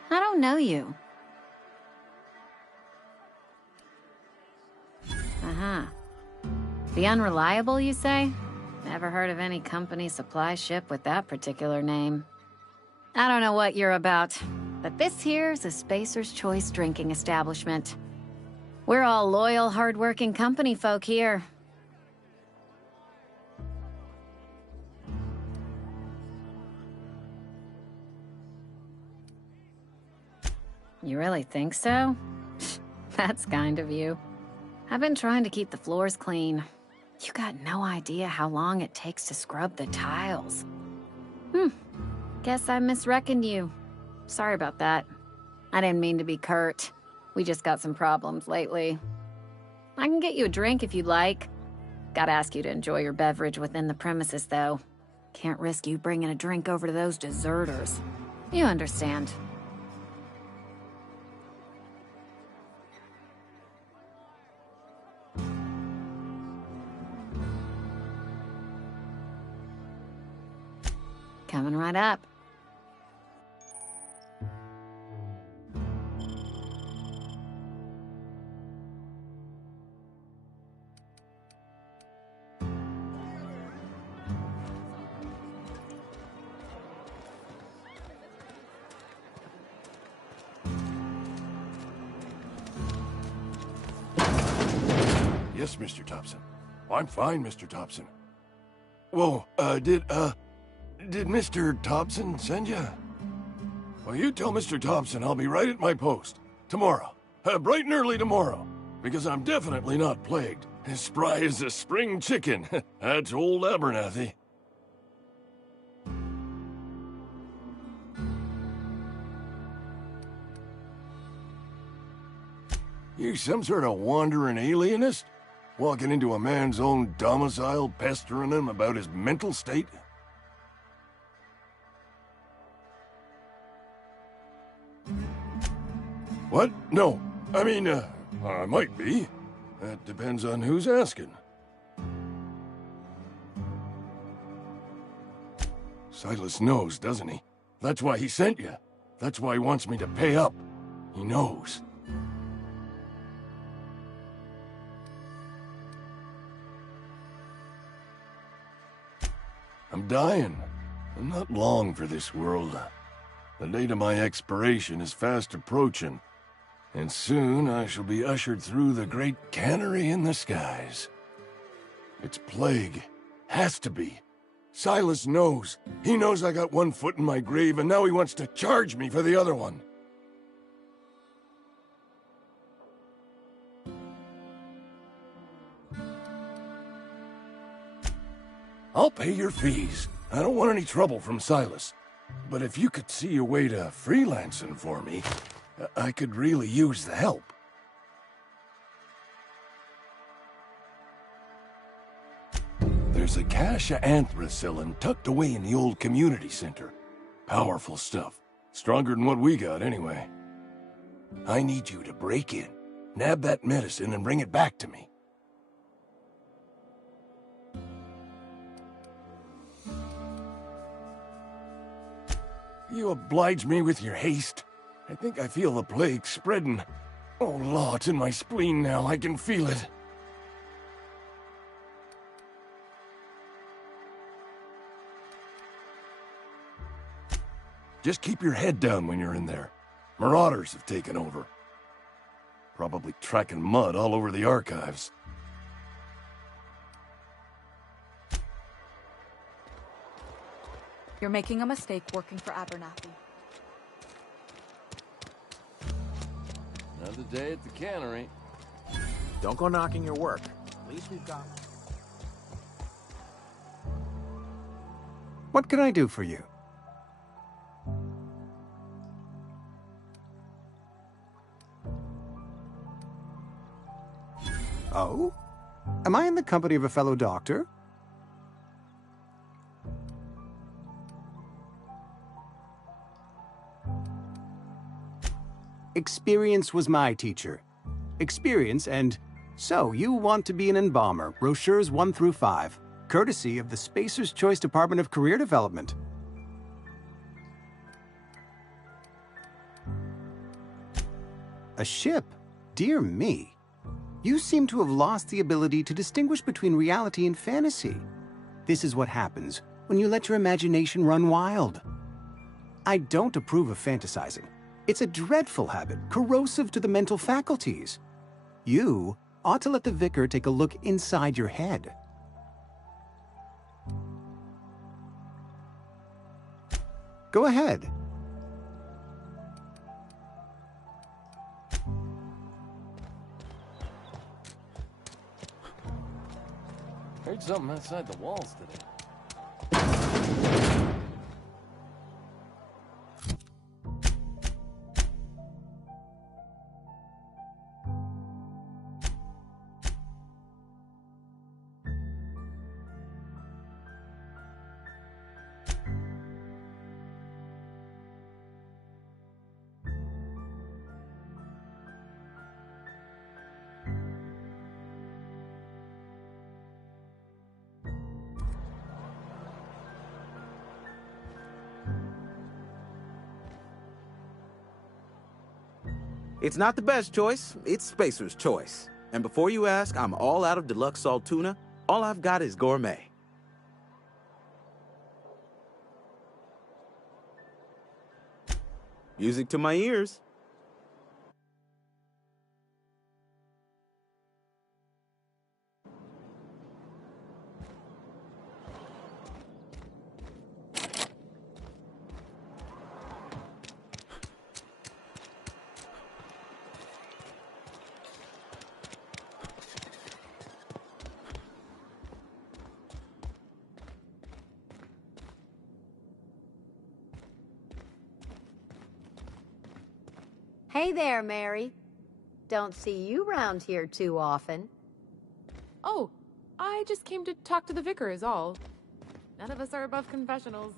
I don't know you. Uh-huh. The Unreliable, you say? Never heard of any company supply ship with that particular name. I don't know what you're about, but this here's a Spacer's Choice drinking establishment. We're all loyal, hard-working company folk here. You really think so? That's kind of you. I've been trying to keep the floors clean. You got no idea how long it takes to scrub the tiles. Guess I misreckoned you. Sorry about that. I didn't mean to be curt. We just got some problems lately. I can get you a drink if you'd like. Gotta ask you to enjoy your beverage within the premises, though. Can't risk you bringing a drink over to those deserters. You understand. Coming right up. Yes, Mr. Thompson. I'm fine, Mr. Thompson. Whoa, did Mr. Thompson send you? Well, you tell Mr. Thompson I'll be right at my post. Tomorrow. Bright and early tomorrow. Because I'm definitely not plagued. As spry as a spring chicken. That's old Abernathy. You some sort of wandering alienist? Walking into a man's own domicile, pestering him about his mental state? What? No. I mean, I might be. That depends on who's asking. Silas knows, doesn't he? That's why he sent you. That's why he wants me to pay up. He knows. I'm dying. I'm not long for this world. The date of my expiration is fast approaching, and soon I shall be ushered through the great cannery in the skies. It's plague. Has to be. Silas knows. He knows I got one foot in my grave, and now he wants to charge me for the other one. I'll pay your fees. I don't want any trouble from Silas. But if you could see a way to freelancing for me, I could really use the help. There's a cache of anthracillin tucked away in the old community center. Powerful stuff. Stronger than what we got, anyway. I need you to break in, nab that medicine, and bring it back to me. You oblige me with your haste. I think I feel the plague spreading. Oh, Law, it's in my spleen now. I can feel it. Just keep your head down when you're in there. Marauders have taken over. Probably tracking mud all over the archives. You're making a mistake working for Abernathy. Another day at the cannery. Don't go knocking your work. At least we've got... What can I do for you? Oh? Am I in the company of a fellow doctor? Experience was my teacher. Experience and... So, you want to be an embalmer, brochures 1 through 5, courtesy of the Spacer's Choice Department of Career Development. A ship? Dear me. You seem to have lost the ability to distinguish between reality and fantasy. This is what happens when you let your imagination run wild. I don't approve of fantasizing. It's a dreadful habit, corrosive to the mental faculties. You ought to let the vicar take a look inside your head. Go ahead. Heard something outside the walls today. It's not the best choice, it's Spacer's choice. And before you ask, I'm all out of deluxe salt tuna. All I've got is gourmet. Music to my ears. Hey there, Mary. Don't see you round here too often. Oh, I just came to talk to the vicar is all. None of us are above confessionals.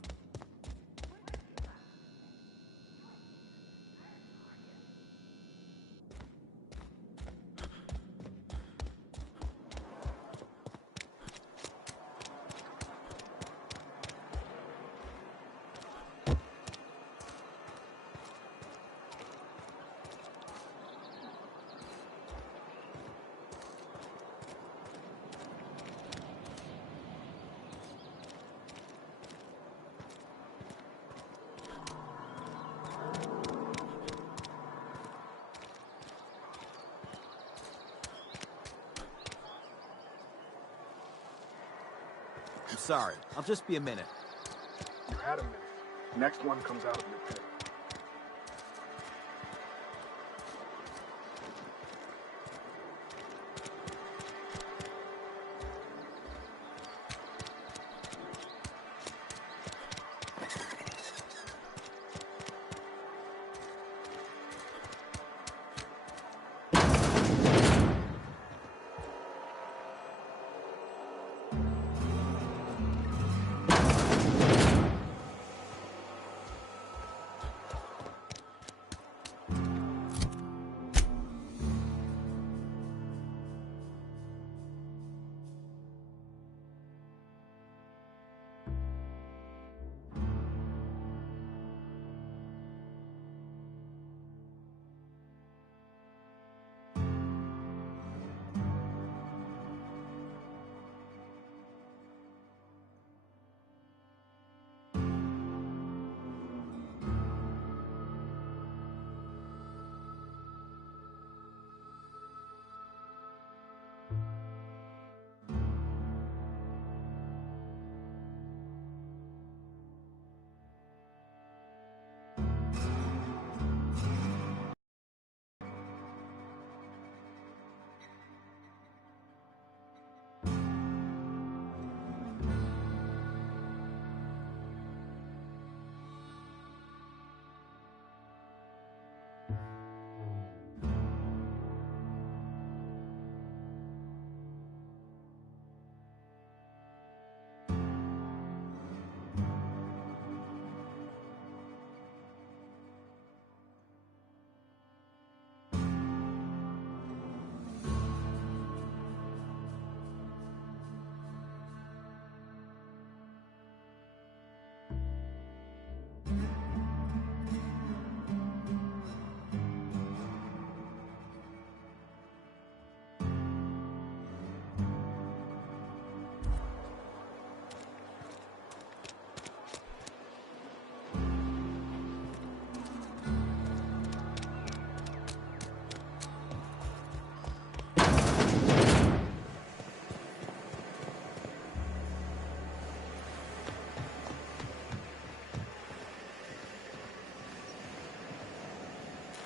I'm sorry, I'll just be a minute. You had a minute. Next one comes out of your pit.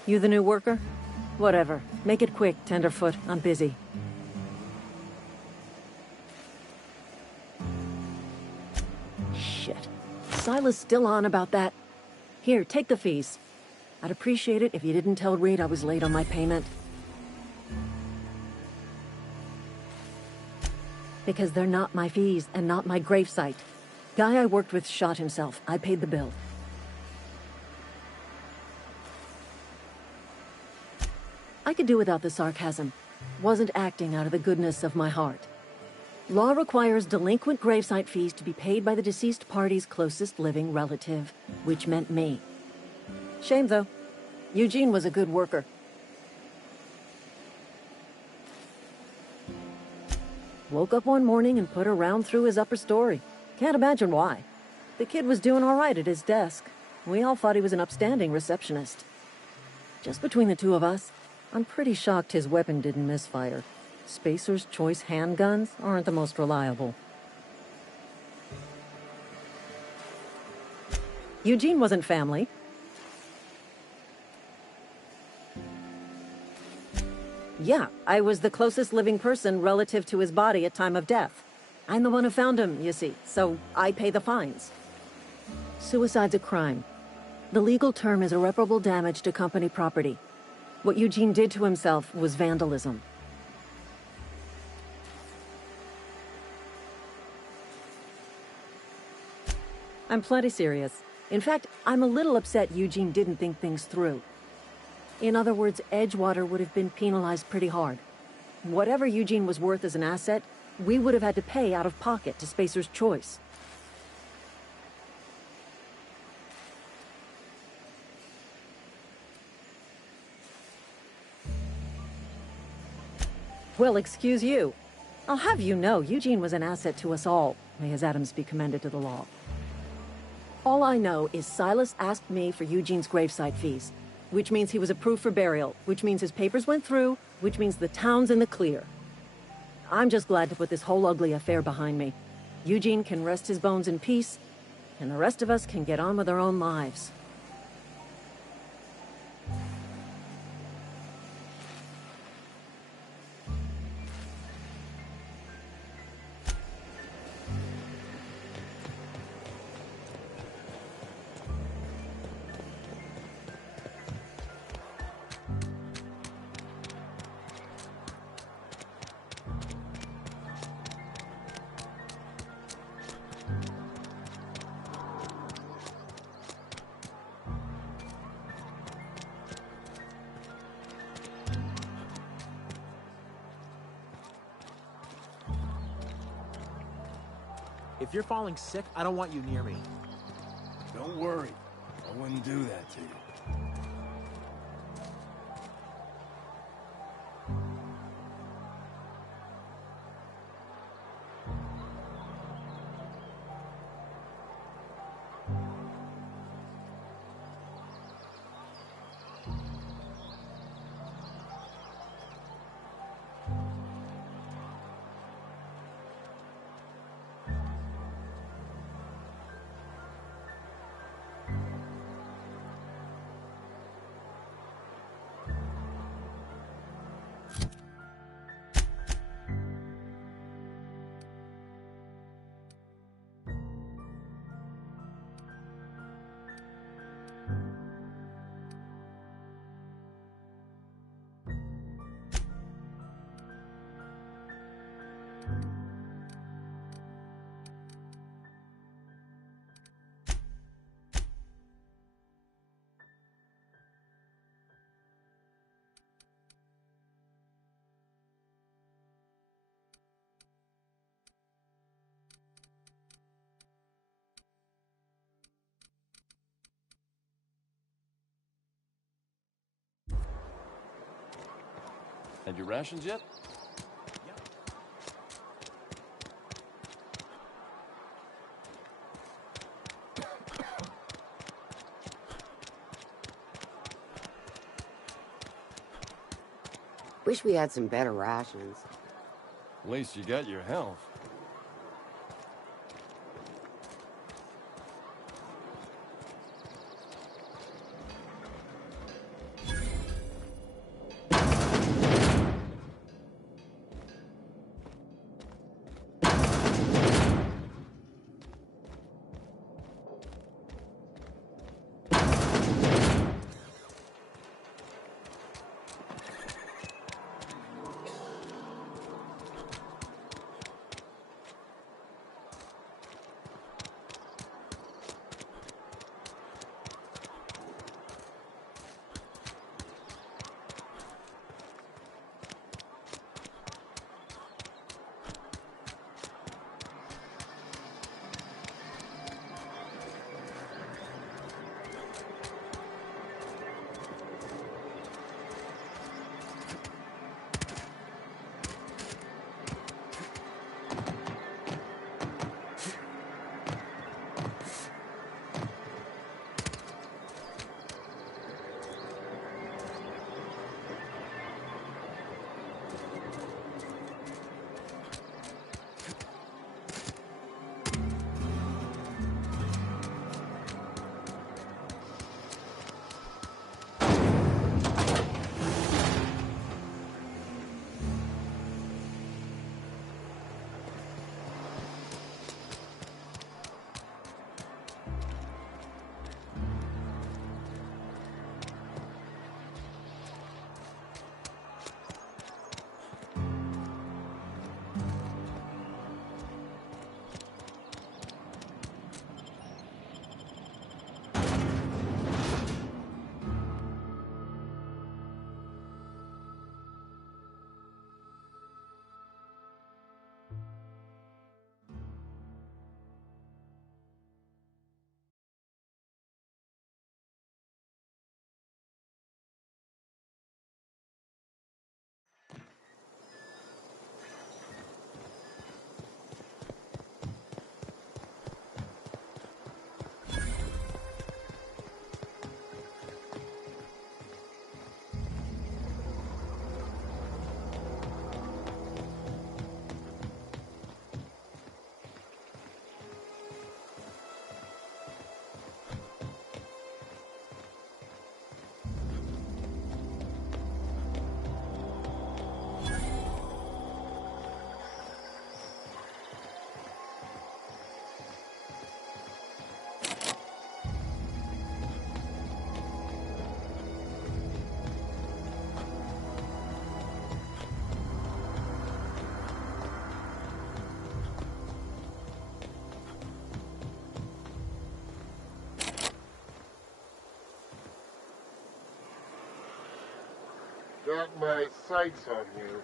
You the new worker? Whatever. Make it quick, Tenderfoot. I'm busy. Silas still on about that? Here, take the fees. I'd appreciate it if you didn't tell Reed I was late on my payment. Because they're not my fees and not my gravesite. Guy I worked with shot himself. I paid the bill. I could do without the sarcasm. Wasn't acting out of the goodness of my heart. Law requires delinquent gravesite fees to be paid by the deceased party's closest living relative, which meant me. Shame, though. Eugene was a good worker. Woke up one morning and put a round through his upper story. Can't imagine why. The kid was doing all right at his desk. We all thought he was an upstanding receptionist. Just between the two of us, I'm pretty shocked his weapon didn't misfire. Spacer's Choice handguns aren't the most reliable. Eugene wasn't family. Yeah, I was the closest living person relative to his body at time of death. I'm the one who found him, you see, so I pay the fines. Suicide's a crime. The legal term is irreparable damage to company property. What Eugene did to himself was vandalism. I'm plenty serious. In fact, I'm a little upset Eugene didn't think things through. In other words, Edgewater would have been penalized pretty hard. Whatever Eugene was worth as an asset, we would have had to pay out of pocket to Spacer's Choice. Well, excuse you. I'll have you know, Eugene was an asset to us all. May his atoms be commended to the law. All I know is Silas asked me for Eugene's gravesite fees, which means he was approved for burial, which means his papers went through, which means the town's in the clear. I'm just glad to put this whole ugly affair behind me. Eugene can rest his bones in peace, and the rest of us can get on with our own lives. If you're falling sick, I don't want you near me. Don't worry. I wouldn't do that to you. Had your rations yet? Wish we had some better rations. At least you got your health. got my sights on you.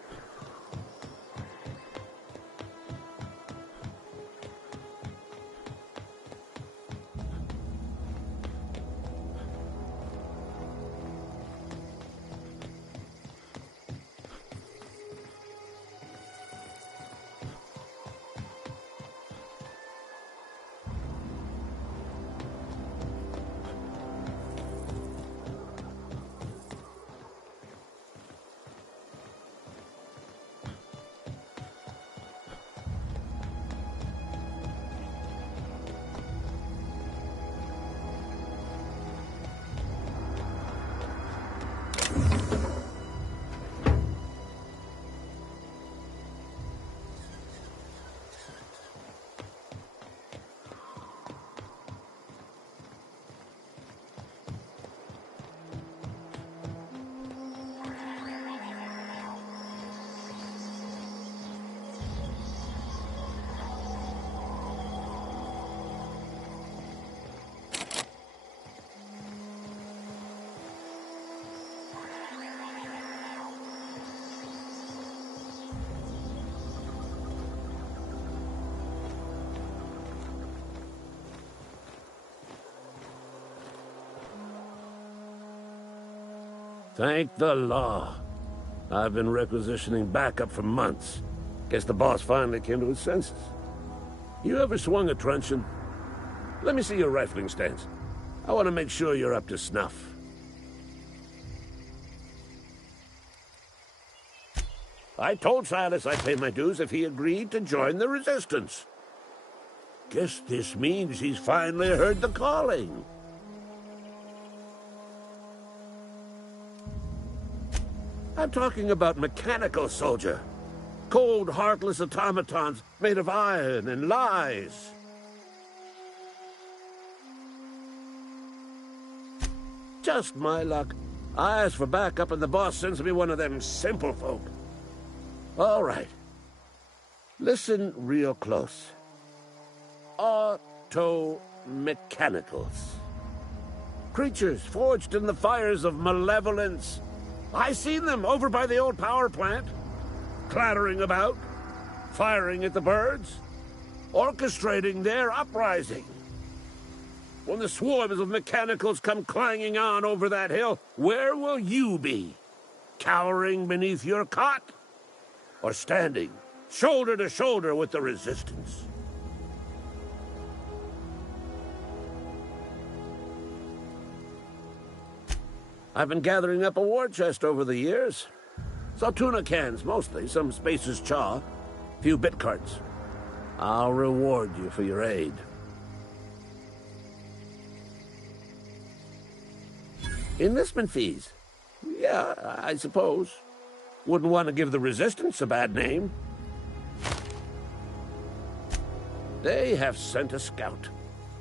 Thank the law. I've been requisitioning backup for months. Guess the boss finally came to his senses. You ever swung a truncheon? Let me see your rifling stance. I want to make sure you're up to snuff. I told Silas I'd pay my dues if he agreed to join the resistance. Guess this means he's finally heard the calling. I'm talking about mechanical soldier. Cold, heartless automatons made of iron and lies. Just my luck. I ask for backup and the boss sends me one of them simple folk. All right. Listen real close. Auto-mechanicals. Creatures forged in the fires of malevolence. I seen them over by the old power plant, clattering about, firing at the birds, orchestrating their uprising. When the swarms of mechanicals come clanging on over that hill, where will you be? Cowering beneath your cot? Or standing, shoulder to shoulder with the resistance? I've been gathering up a war chest over the years. Saltuna cans, mostly, some Spacer's chaw, a few bit carts. I'll reward you for your aid. Enlistment fees. Yeah, I suppose. Wouldn't want to give the Resistance a bad name. They have sent a scout,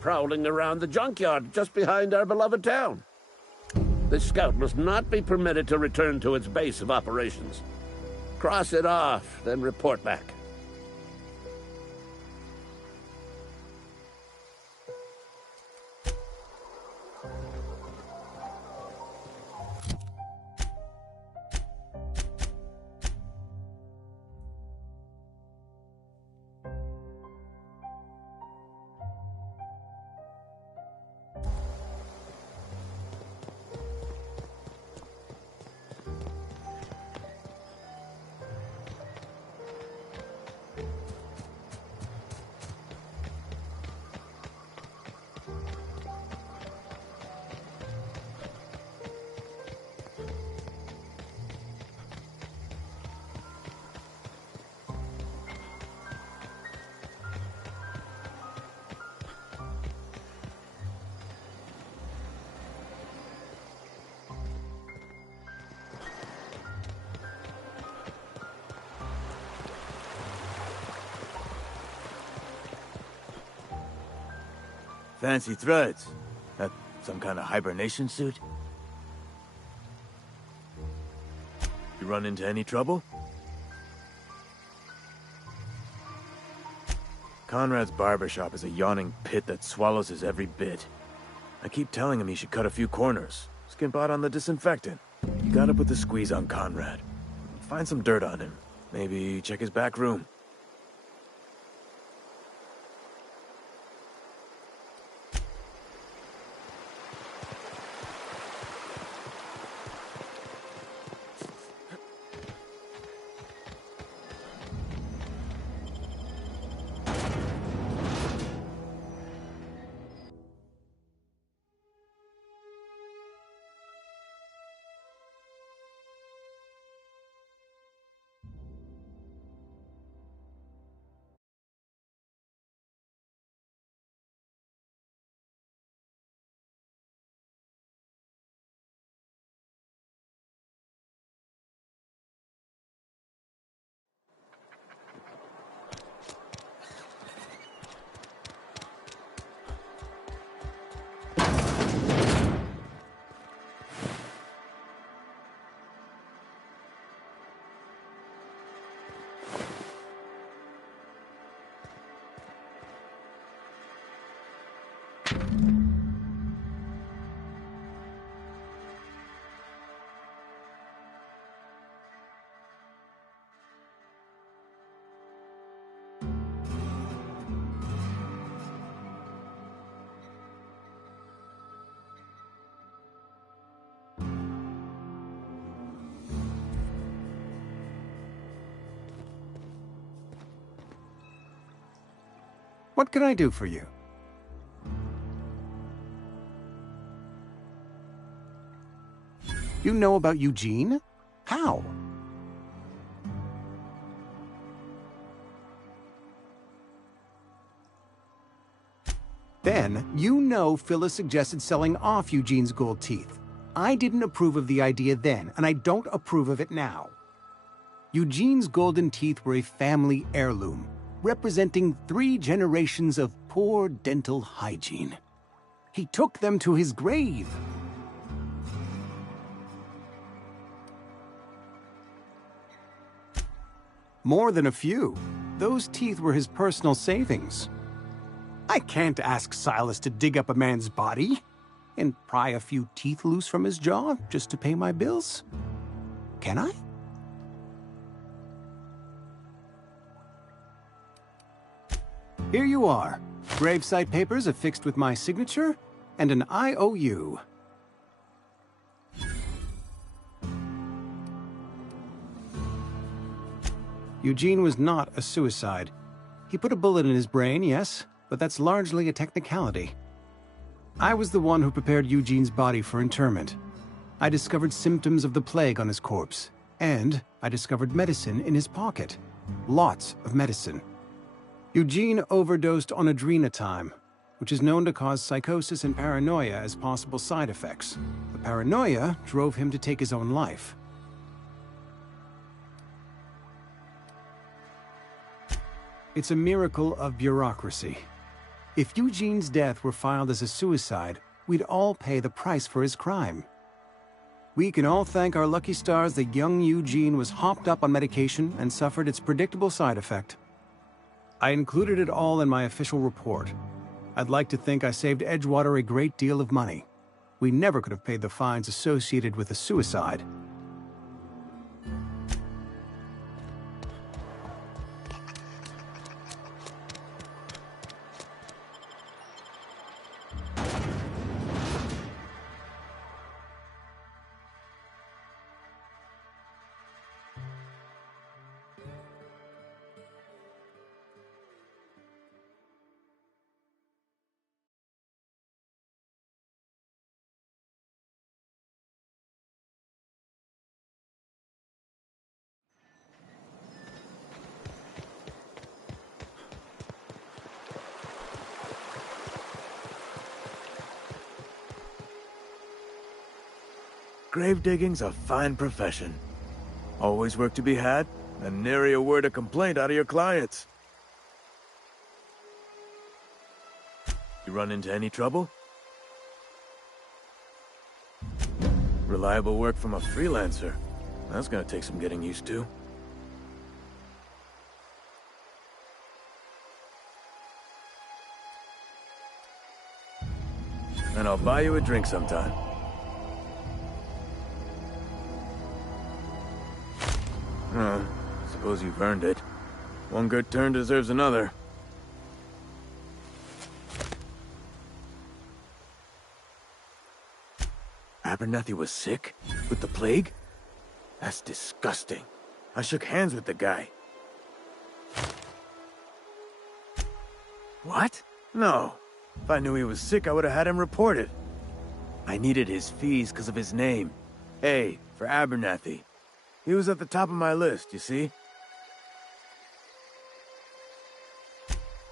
prowling around the junkyard just behind our beloved town. This scout must not be permitted to return to its base of operations. Cross it off, then report back. Fancy threads. That some kind of hibernation suit? You run into any trouble? Conrad's barbershop is a yawning pit that swallows his every bit. I keep telling him he should cut a few corners. Skin bought on the disinfectant. You gotta put the squeeze on Conrad. Find some dirt on him. Maybe check his back room. What can I do for you? You know about Eugene? How? Then, you know Phyllis suggested selling off Eugene's gold teeth. I didn't approve of the idea then, and I don't approve of it now. Eugene's golden teeth were a family heirloom, representing 3 generations of poor dental hygiene. He took them to his grave. More than a few. Those teeth were his personal savings. I can't ask Silas to dig up a man's body and pry a few teeth loose from his jaw just to pay my bills. Can I? Here you are. Gravesite papers affixed with my signature and an IOU. Eugene was not a suicide. He put a bullet in his brain, yes, but that's largely a technicality. I was the one who prepared Eugene's body for interment. I discovered symptoms of the plague on his corpse, and I discovered medicine in his pocket. Lots of medicine. Eugene overdosed on adrenatime, which is known to cause psychosis and paranoia as possible side effects. The paranoia drove him to take his own life. It's a miracle of bureaucracy. If Eugene's death were filed as a suicide, we'd all pay the price for his crime. We can all thank our lucky stars that young Eugene was hopped up on medication and suffered its predictable side effect. I included it all in my official report. I'd like to think I saved Edgewater a great deal of money. We never could have paid the fines associated with a suicide. Grave digging's a fine profession. Always work to be had, and nary a word of complaint out of your clients. You run into any trouble? Reliable work from a freelancer. That's gonna take some getting used to. And I'll buy you a drink sometime. Suppose you've earned it. One good turn deserves another. Abernathy was sick? With the plague? That's disgusting. I shook hands with the guy. What? No. If I knew he was sick, I would have had him reported. I needed his fees because of his name. A, for Abernathy. He was at the top of my list, you see?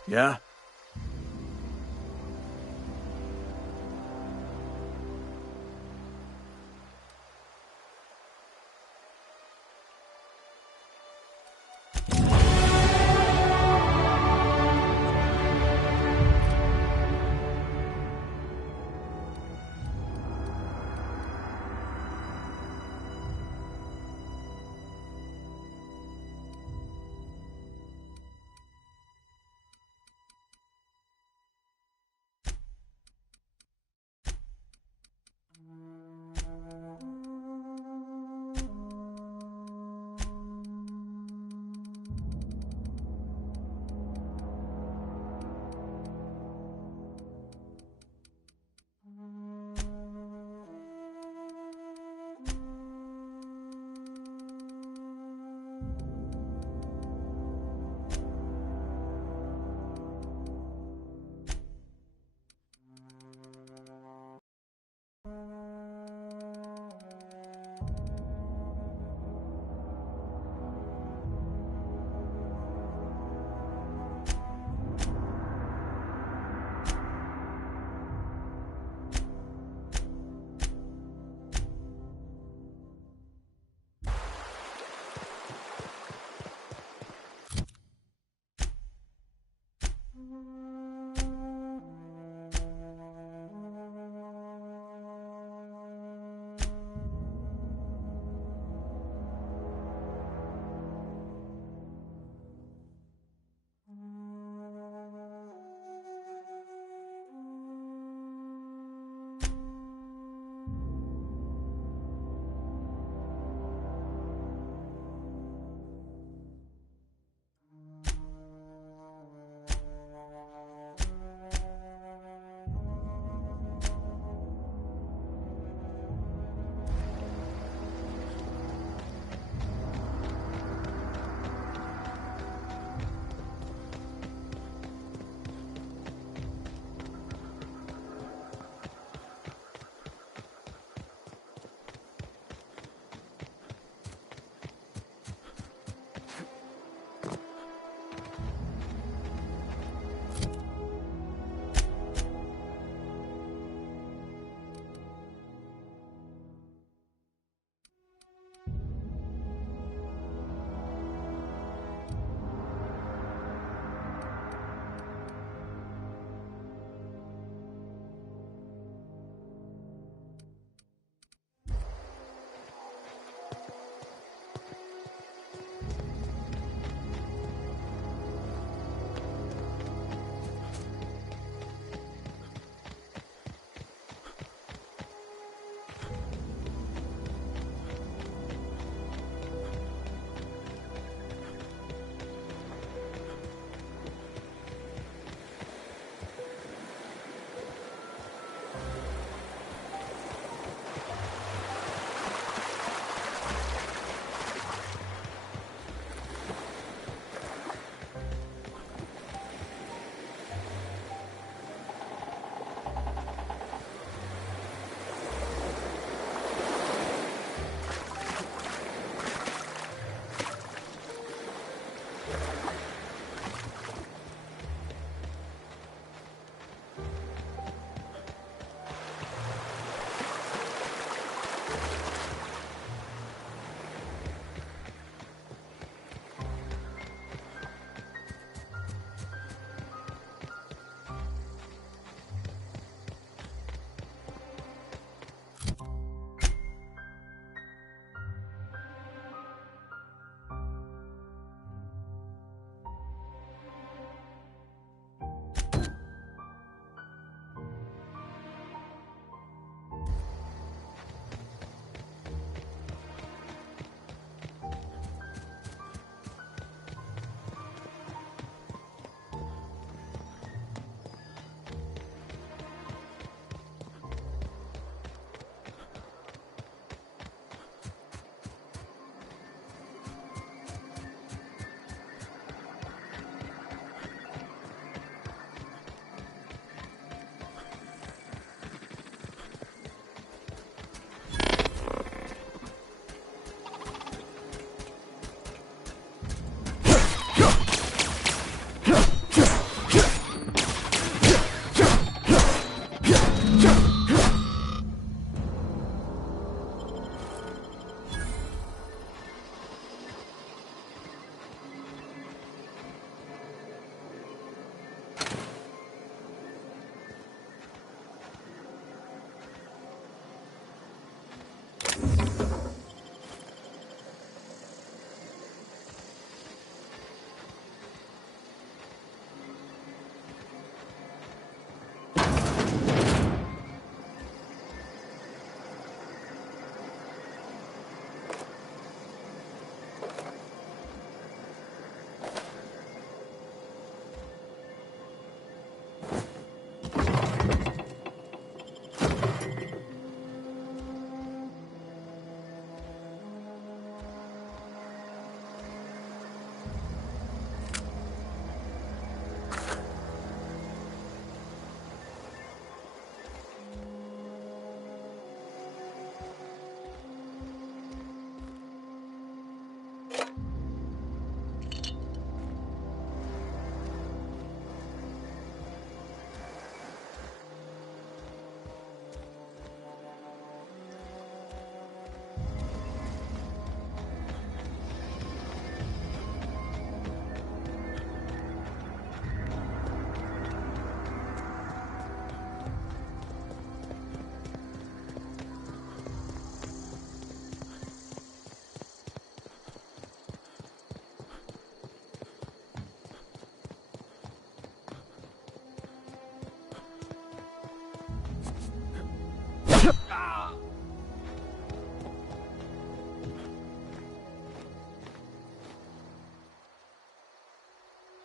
Yeah?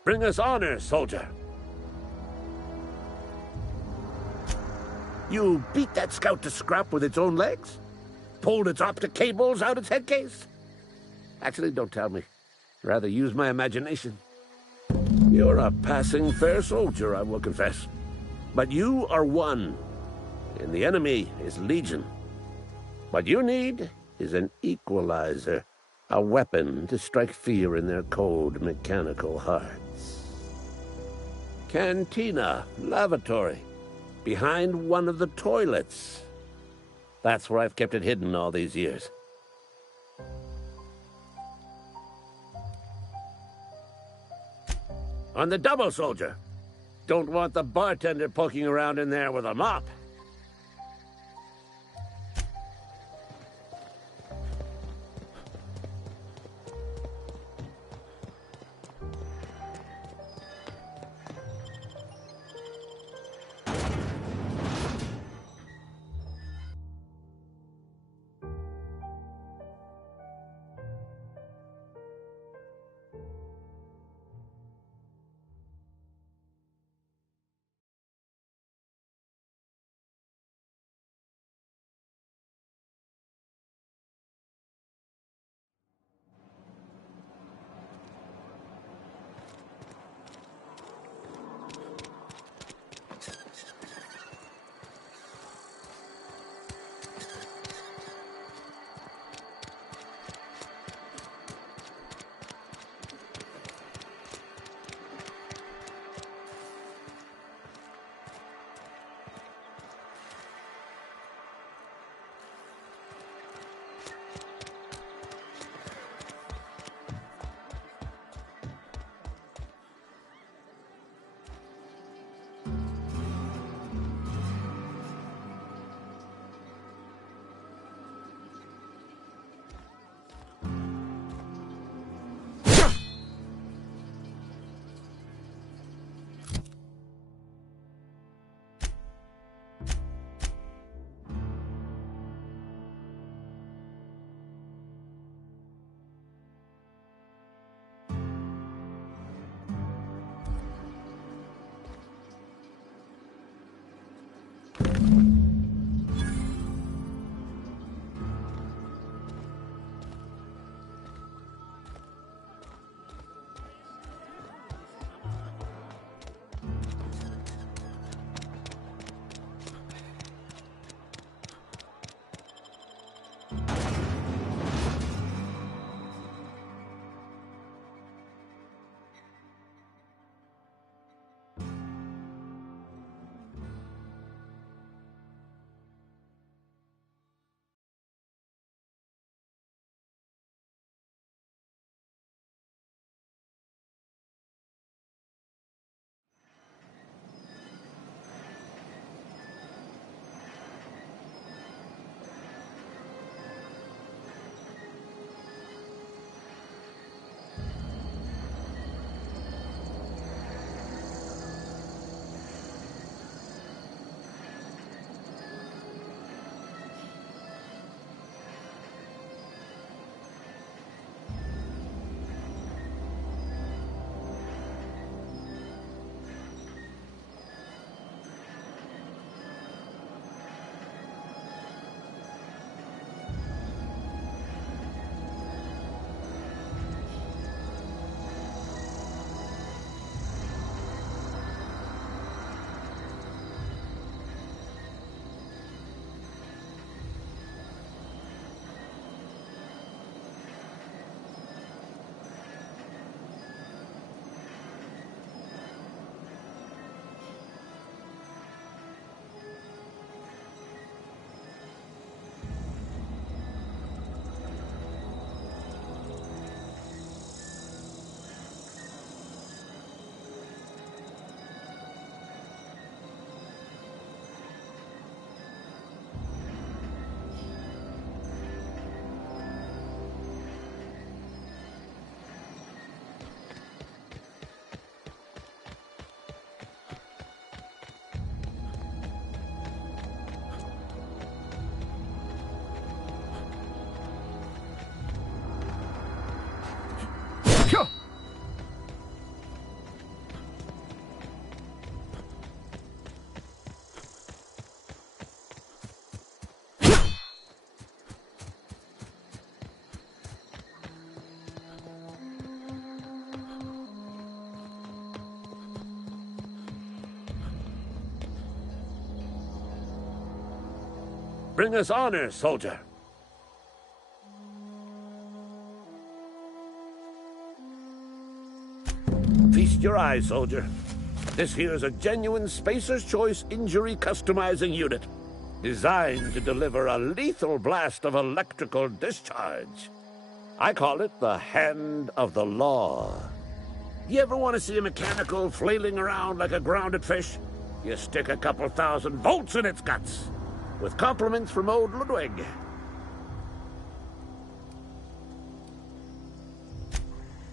Bring us honor, soldier. You beat that scout to scrap with its own legs? Pulled its optic cables out its head case? Actually, don't tell me. Rather use my imagination. You're a passing fair soldier, I will confess. But you are one, and the enemy is legion. What you need is an equalizer, a weapon to strike fear in their cold, mechanical hearts. Cantina, lavatory, behind one of the toilets. That's where I've kept it hidden all these years. On the double, soldier. Don't want the bartender poking around in there with a mop. Bring us honor, soldier. Feast your eyes, soldier. This here is a genuine Spacer's Choice injury customizing unit, designed to deliver a lethal blast of electrical discharge. I call it the Hand of the Law. You ever want to see a mechanical flailing around like a grounded fish? You stick a couple thousand volts in its guts. With compliments from old Ludwig.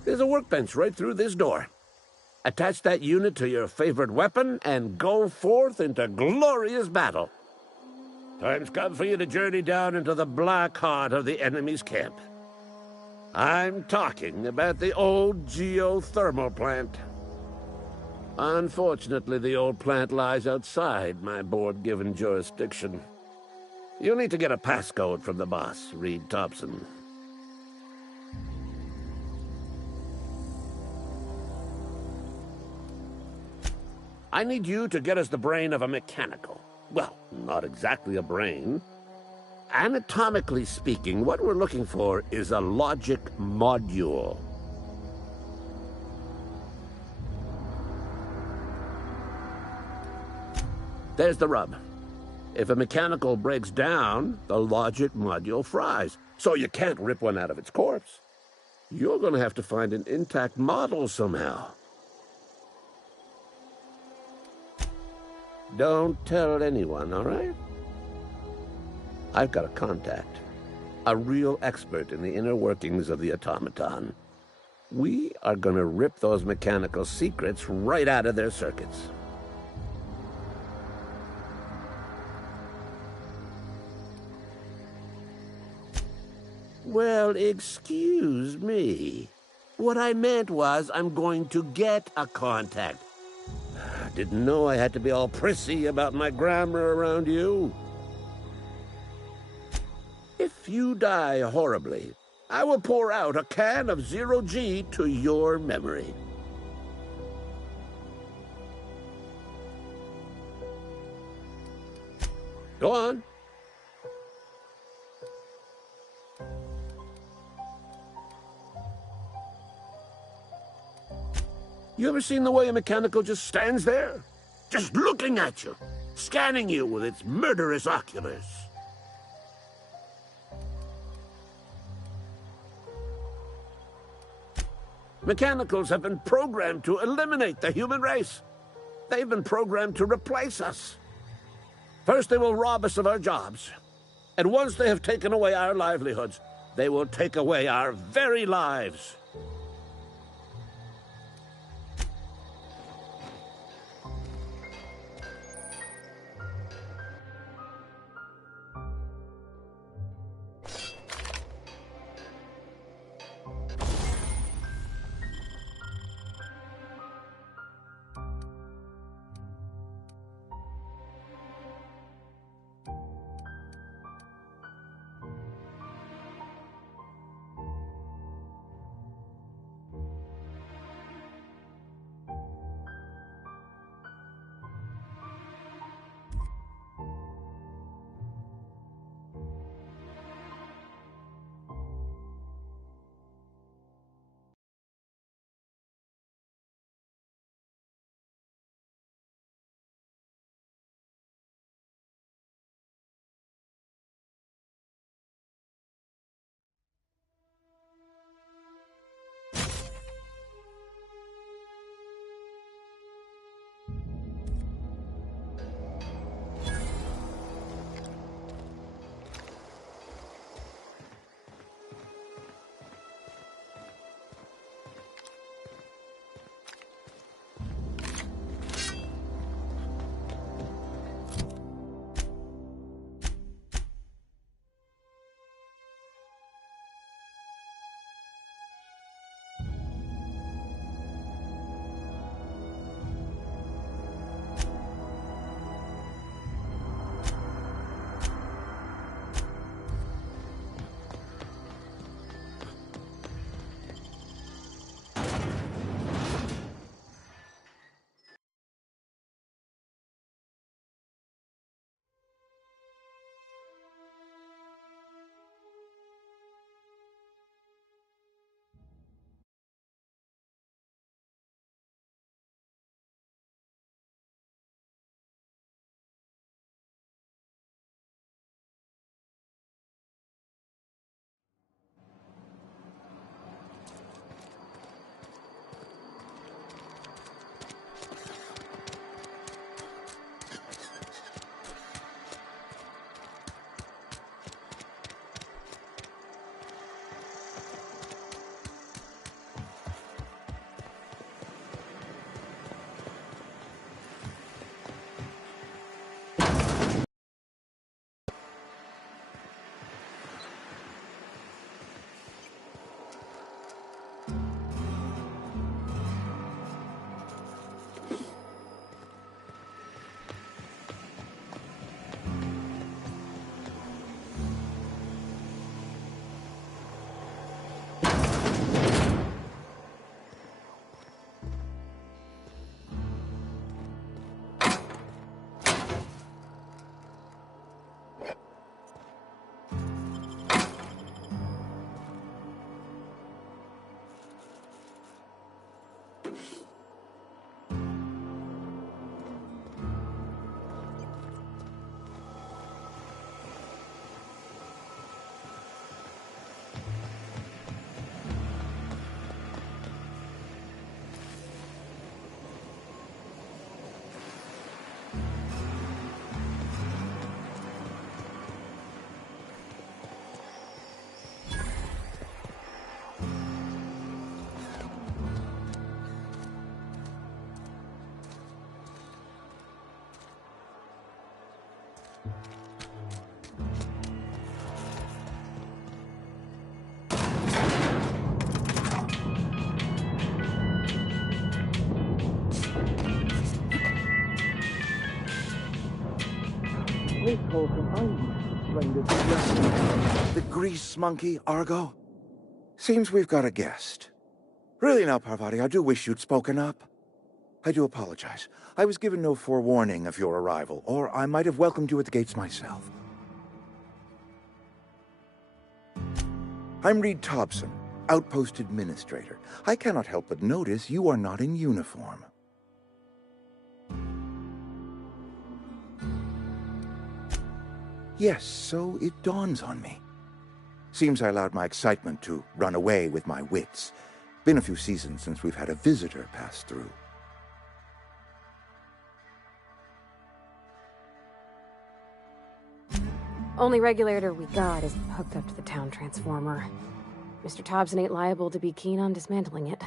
There's a workbench right through this door. Attach that unit to your favorite weapon and go forth into glorious battle. Time's come for you to journey down into the black heart of the enemy's camp. I'm talking about the old geothermal plant. Unfortunately, the old plant lies outside my board-given jurisdiction. You'll need to get a passcode from the boss, Reed Thompson. I need you to get us the brain of a mechanical. Well, not exactly a brain. Anatomically speaking, what we're looking for is a logic module. There's the rub. If a mechanical breaks down, the logic module fries, so you can't rip one out of its corpse. You're going to have to find an intact model somehow. Don't tell anyone, all right? I've got a contact. A real expert in the inner workings of the automaton. We are going to rip those mechanical secrets right out of their circuits. Well, excuse me. What I meant was I'm going to get a contact. Didn't know I had to be all prissy about my grammar around you. If you die horribly, I will pour out a can of 0G to your memory. Go on. You ever seen the way a mechanical just stands there? Just looking at you, scanning you with its murderous oculars. Mechanicals have been programmed to eliminate the human race. They've been programmed to replace us. First, they will rob us of our jobs. And once they have taken away our livelihoods, they will take away our very lives. The grease monkey, Argo? Seems we've got a guest. Really now, Parvati, I do wish you'd spoken up. I do apologize. I was given no forewarning of your arrival, or I might have welcomed you at the gates myself. I'm Reed Thompson, Outpost Administrator. I cannot help but notice you are not in uniform. Yes, so it dawns on me. Seems I allowed my excitement to run away with my wits. Been a few seasons since we've had a visitor pass through. Only regulator we got is hooked up to the town transformer. Mr. Thompson ain't liable to be keen on dismantling it.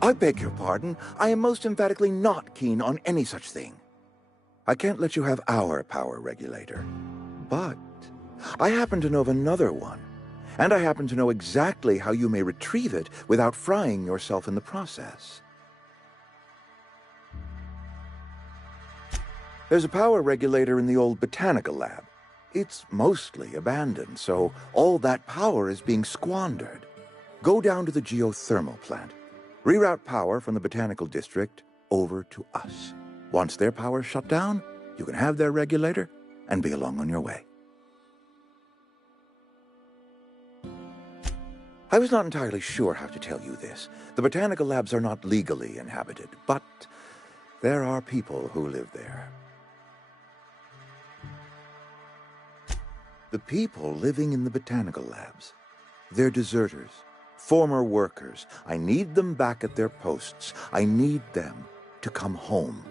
I beg your pardon. I am most emphatically not keen on any such thing. I can't let you have our power regulator. But I happen to know of another one. And I happen to know exactly how you may retrieve it without frying yourself in the process. There's a power regulator in the old botanical lab. It's mostly abandoned, so all that power is being squandered. Go down to the geothermal plant. Reroute power from the botanical district over to us. Once their power's shut down, you can have their regulator and be along on your way. I was not entirely sure how to tell you this. The botanical labs are not legally inhabited, but there are people who live there. The people living in the botanical labs, they're deserters, former workers. I need them back at their posts. I need them to come home.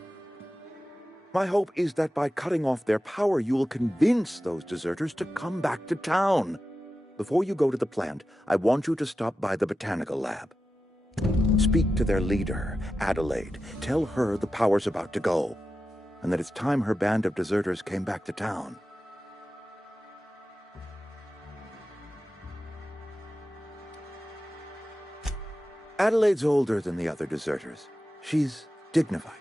My hope is that by cutting off their power, you will convince those deserters to come back to town. Before you go to the plant, I want you to stop by the botanical lab. Speak to their leader, Adelaide. Tell her the power's about to go, and that it's time her band of deserters came back to town. Adelaide's older than the other deserters. She's dignified,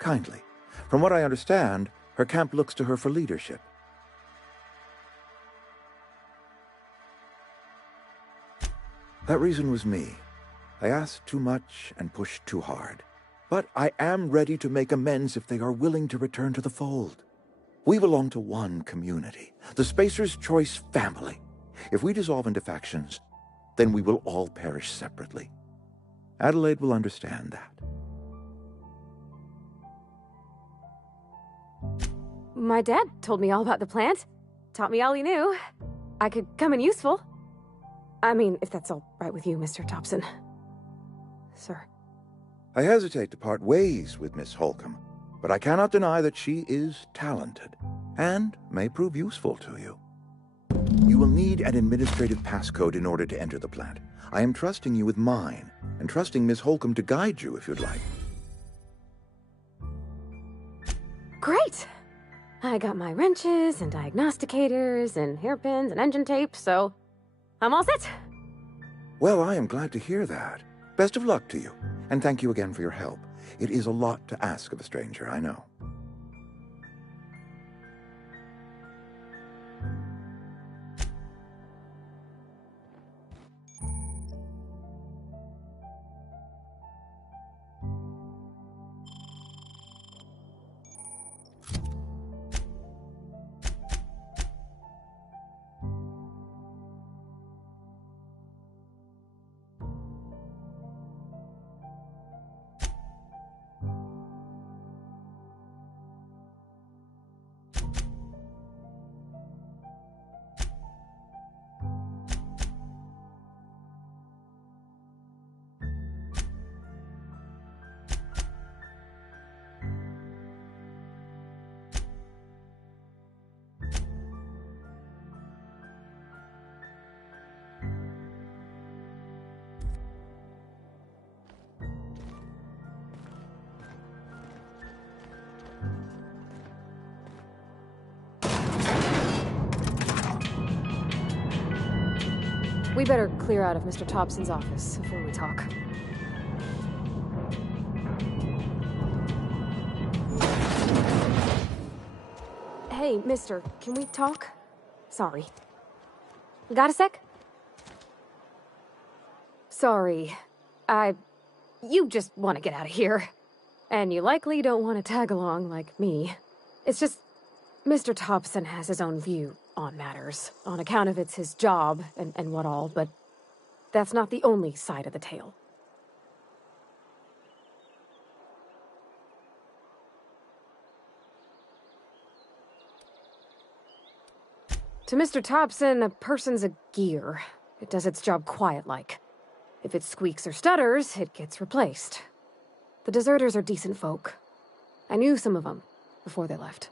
kindly. From what I understand, her camp looks to her for leadership. That reason was me. I asked too much and pushed too hard. But I am ready to make amends if they are willing to return to the fold. We belong to one community, the Spacer's Choice family. If we dissolve into factions, then we will all perish separately. Adelaide will understand that. My dad told me all about the plant. Taught me all he knew. I could come in useful. I mean, if that's all right with you, Mr. Thompson. Sir. I hesitate to part ways with Miss Holcomb, but I cannot deny that she is talented and may prove useful to you. You will need an administrative passcode in order to enter the plant. I am trusting you with mine, and trusting Miss Holcomb to guide you if you'd like. Great! I got my wrenches and diagnosticators and hairpins and engine tape, so I'm all set. Well, I am glad to hear that. Best of luck to you, and thank you again for your help. It is a lot to ask of a stranger, I know. We better clear out of Mr. Thompson's office before we talk. Hey, mister, can we talk? Sorry. Got a sec? Sorry. You just want to get out of here. And you likely don't want to tag along like me. It's just, Mr. Thompson has his own view on matters, on account of it's his job and what all, but that's not the only side of the tale. To Mr. Thompson, a person's a gear. It does its job quiet-like. If it squeaks or stutters, it gets replaced. The deserters are decent folk. I knew some of them before they left.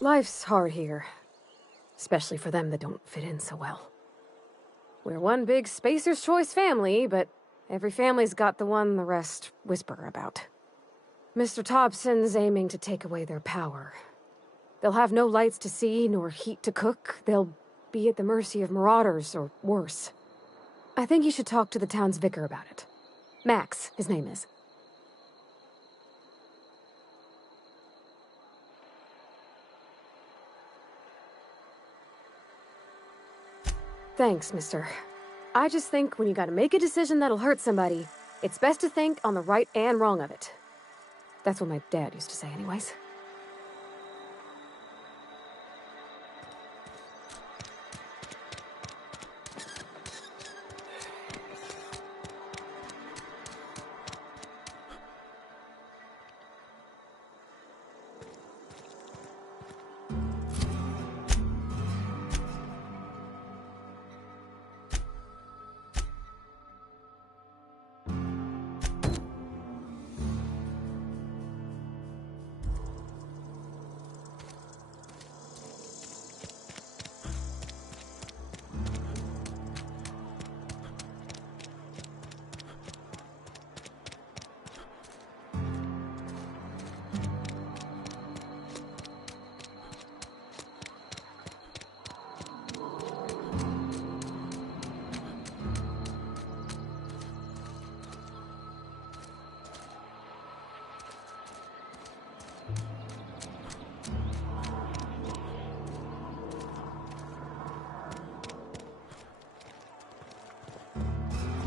Life's hard here, especially for them that don't fit in so well. We're one big Spacer's Choice family, but every family's got the one the rest whisper about. Mr. Thompson's aiming to take away their power. They'll have no lights to see, nor heat to cook. They'll be at the mercy of marauders, or worse. I think you should talk to the town's vicar about it. Max, his name is. Thanks, mister. I just think when you gotta make a decision that'll hurt somebody, it's best to think on the right and wrong of it. That's what my dad used to say anyways.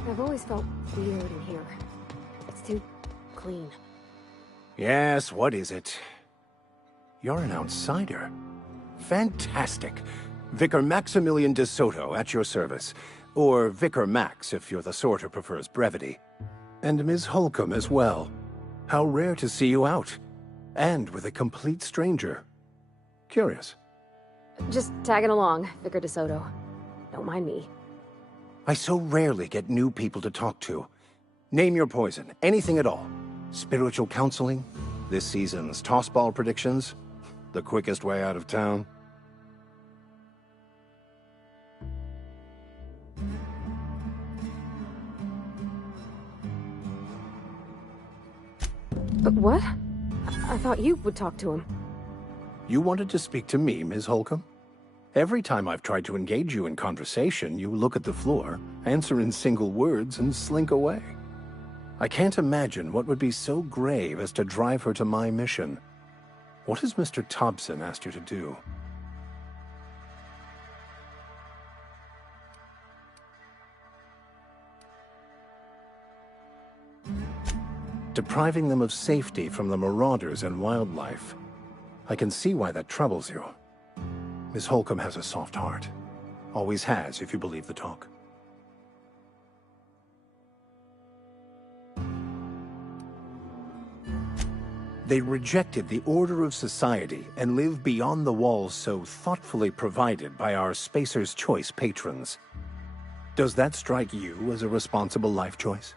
I've always felt weird in here. It's too clean. Yes, what is it? You're an outsider. Fantastic. Vicar Maximilian de Soto at your service. Or Vicar Max, if you're the sort who prefers brevity. And Ms. Holcomb as well. How rare to see you out. And with a complete stranger. Curious. Just tagging along, Vicar de Soto. Don't mind me. I so rarely get new people to talk to. Name your poison, anything at all. Spiritual counseling, this season's tossball predictions, the quickest way out of town. But what? I thought you would talk to him. You wanted to speak to me, Ms. Holcomb? Every time I've tried to engage you in conversation, you look at the floor, answer in single words, and slink away. I can't imagine what would be so grave as to drive her to my mission. What has Mr. Thompson asked you to do? Depriving them of safety from the marauders and wildlife. I can see why that troubles you. Miss Holcomb has a soft heart. Always has, if you believe the talk. They rejected the order of society and live beyond the walls so thoughtfully provided by our Spacer's Choice patrons. Does that strike you as a responsible life choice?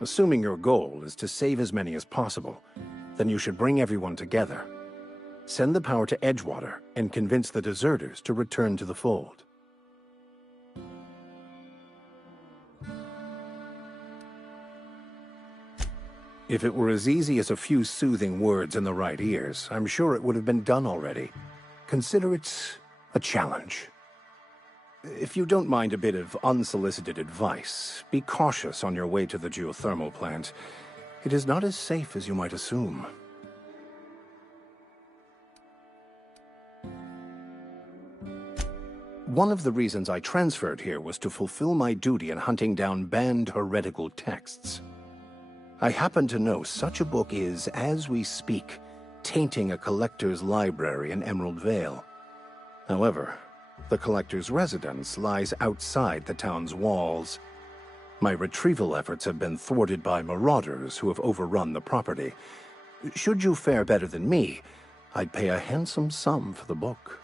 Assuming your goal is to save as many as possible, then you should bring everyone together. Send the power to Edgewater and convince the deserters to return to the fold. If it were as easy as a few soothing words in the right ears, I'm sure it would have been done already. Consider it a challenge. If you don't mind a bit of unsolicited advice, be cautious on your way to the geothermal plant. It is not as safe as you might assume. One of the reasons I transferred here was to fulfill my duty in hunting down banned heretical texts. I happen to know such a book is, as we speak, tainting a collector's library in Emerald Vale. However, the collector's residence lies outside the town's walls. My retrieval efforts have been thwarted by marauders who have overrun the property. Should you fare better than me, I'd pay a handsome sum for the book.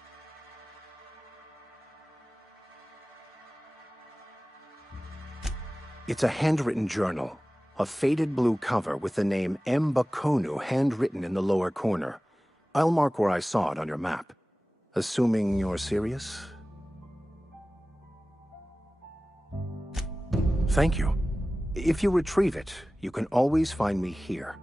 It's a handwritten journal, a faded blue cover with the name M. Bakonu handwritten in the lower corner. I'll mark where I saw it on your map. Assuming you're serious? Thank you. If you retrieve it, you can always find me here.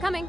Coming.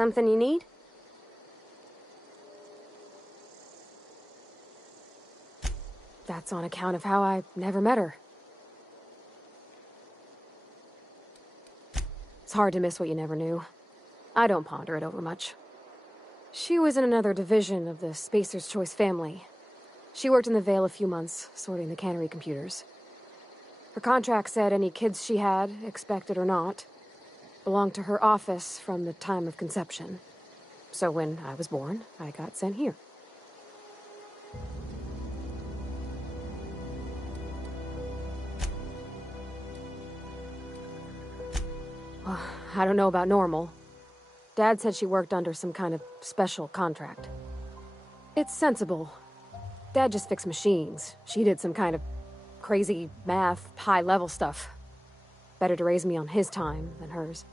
Something you need? That's on account of how I never met her. It's hard to miss what you never knew. I don't ponder it over much. She was in another division of the Spacer's Choice family. She worked in the Vale a few months, sorting the cannery computers. Her contract said any kids she had, expected or not, belonged to her office from the time of conception. So when I was born, I got sent here. Well, I don't know about normal. Dad said she worked under some kind of special contract. It's sensible. Dad just fixed machines. She did some kind of crazy math, high-level stuff. Better to raise me on his time than hers.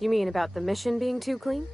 You mean about the mission being too clean?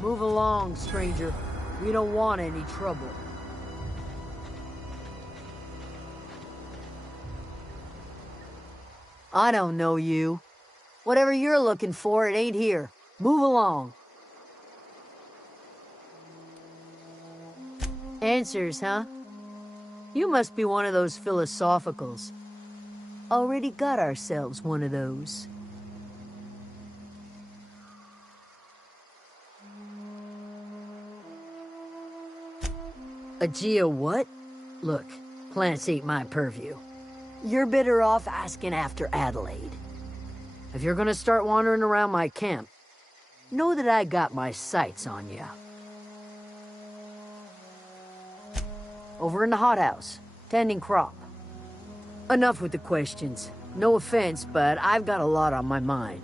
Move along, stranger. We don't want any trouble. I don't know you. Whatever you're looking for, it ain't here. Move along. Answers, huh? You must be one of those philosophicals. Already got ourselves one of those. A Geo what? Look, plants ain't my purview. You're better off asking after Adelaide. If you're gonna start wandering around my camp, know that I got my sights on you. Over in the hothouse, tending crop. Enough with the questions. No offense, but I've got a lot on my mind.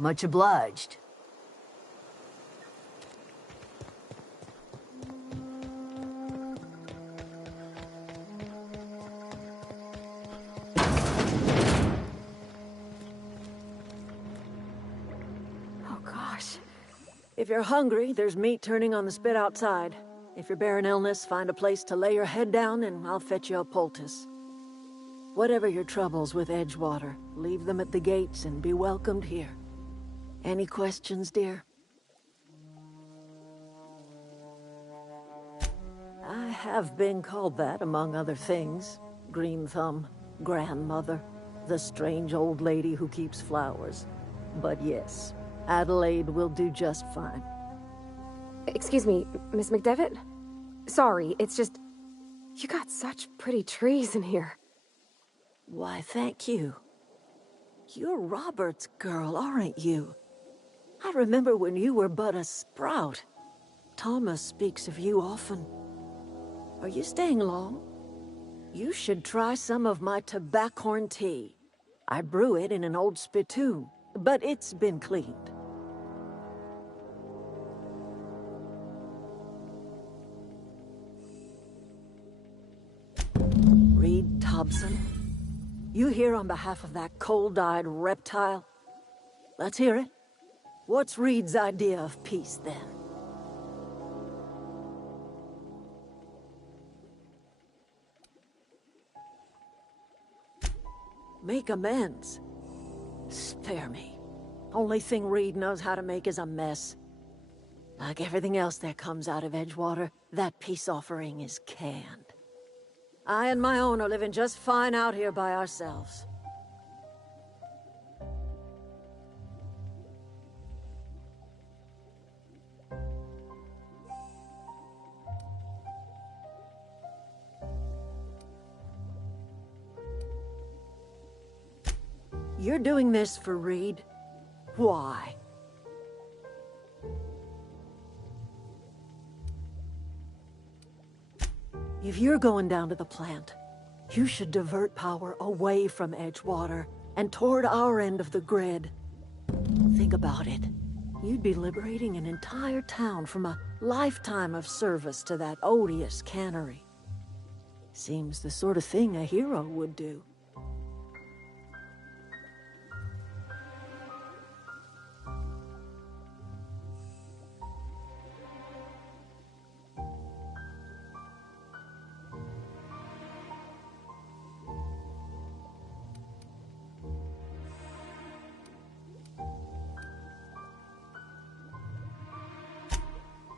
Much obliged. If you're hungry, there's meat turning on the spit outside. If you're bearing illness, find a place to lay your head down and I'll fetch you a poultice. Whatever your troubles with Edgewater, leave them at the gates and be welcomed here. Any questions, dear? I have been called that, among other things. Green Thumb, grandmother, the strange old lady who keeps flowers. But yes, Adelaide will do just fine. Excuse me, Miss McDevitt? Sorry, it's just... You got such pretty trees in here. Why, thank you. You're Robert's girl, aren't you? I remember when you were but a sprout. Thomas speaks of you often. Are you staying long? You should try some of my tobaccorn tea. I brew it in an old spittoon, but it's been cleaned. Reed Thompson? You here on behalf of that cold-eyed reptile? Let's hear it. What's Reed's idea of peace, then? Make amends? Spare me. Only thing Reed knows how to make is a mess. Like everything else that comes out of Edgewater, that peace offering is canned. I and my own are living just fine out here by ourselves. You're doing this for Reed? Why? If you're going down to the plant, you should divert power away from Edgewater and toward our end of the grid. Think about it. You'd be liberating an entire town from a lifetime of service to that odious cannery. Seems the sort of thing a hero would do.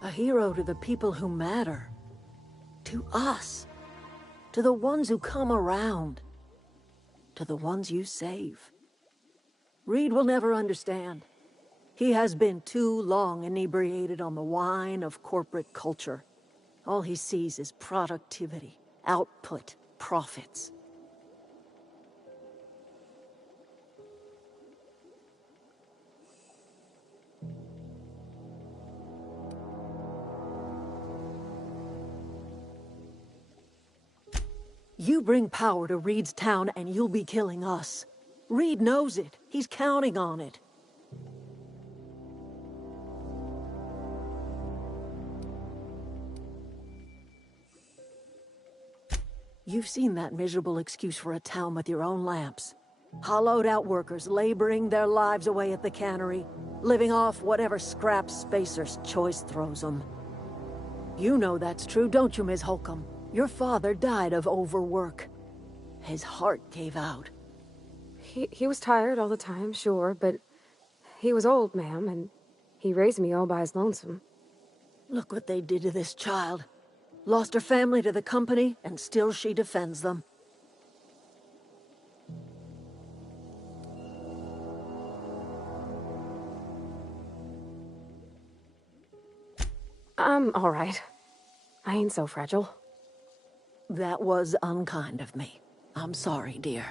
A hero to the people who matter. To us. To the ones who come around. To the ones you save. Reed will never understand. He has been too long inebriated on the wine of corporate culture. All he sees is productivity, output, profits. You bring power to Reed's town and you'll be killing us. Reed knows it. He's counting on it. You've seen that miserable excuse for a town with your own lamps. Hollowed out workers laboring their lives away at the cannery, living off whatever scraps Spacer's choice throws them. You know that's true, don't you, Ms. Holcomb? Your father died of overwork. His heart gave out. He was tired all the time, sure, but he was old, ma'am, and he raised me all by his lonesome. Look what they did to this child. Lost her family to the company, and still she defends them. I'm all right. I ain't so fragile. That was unkind of me. I'm sorry, dear.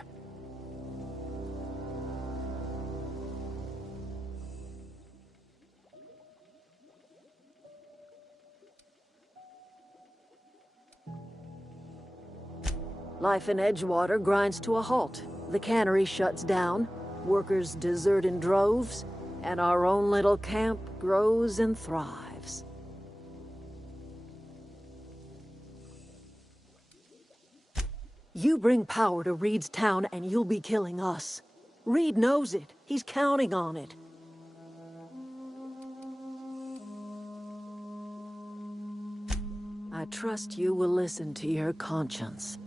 Life in Edgewater grinds to a halt. The cannery shuts down, workers desert in droves, and our own little camp grows and thrives. You bring power to Reed's town and you'll be killing us. Reed knows it. He's counting on it. I trust you will listen to your conscience.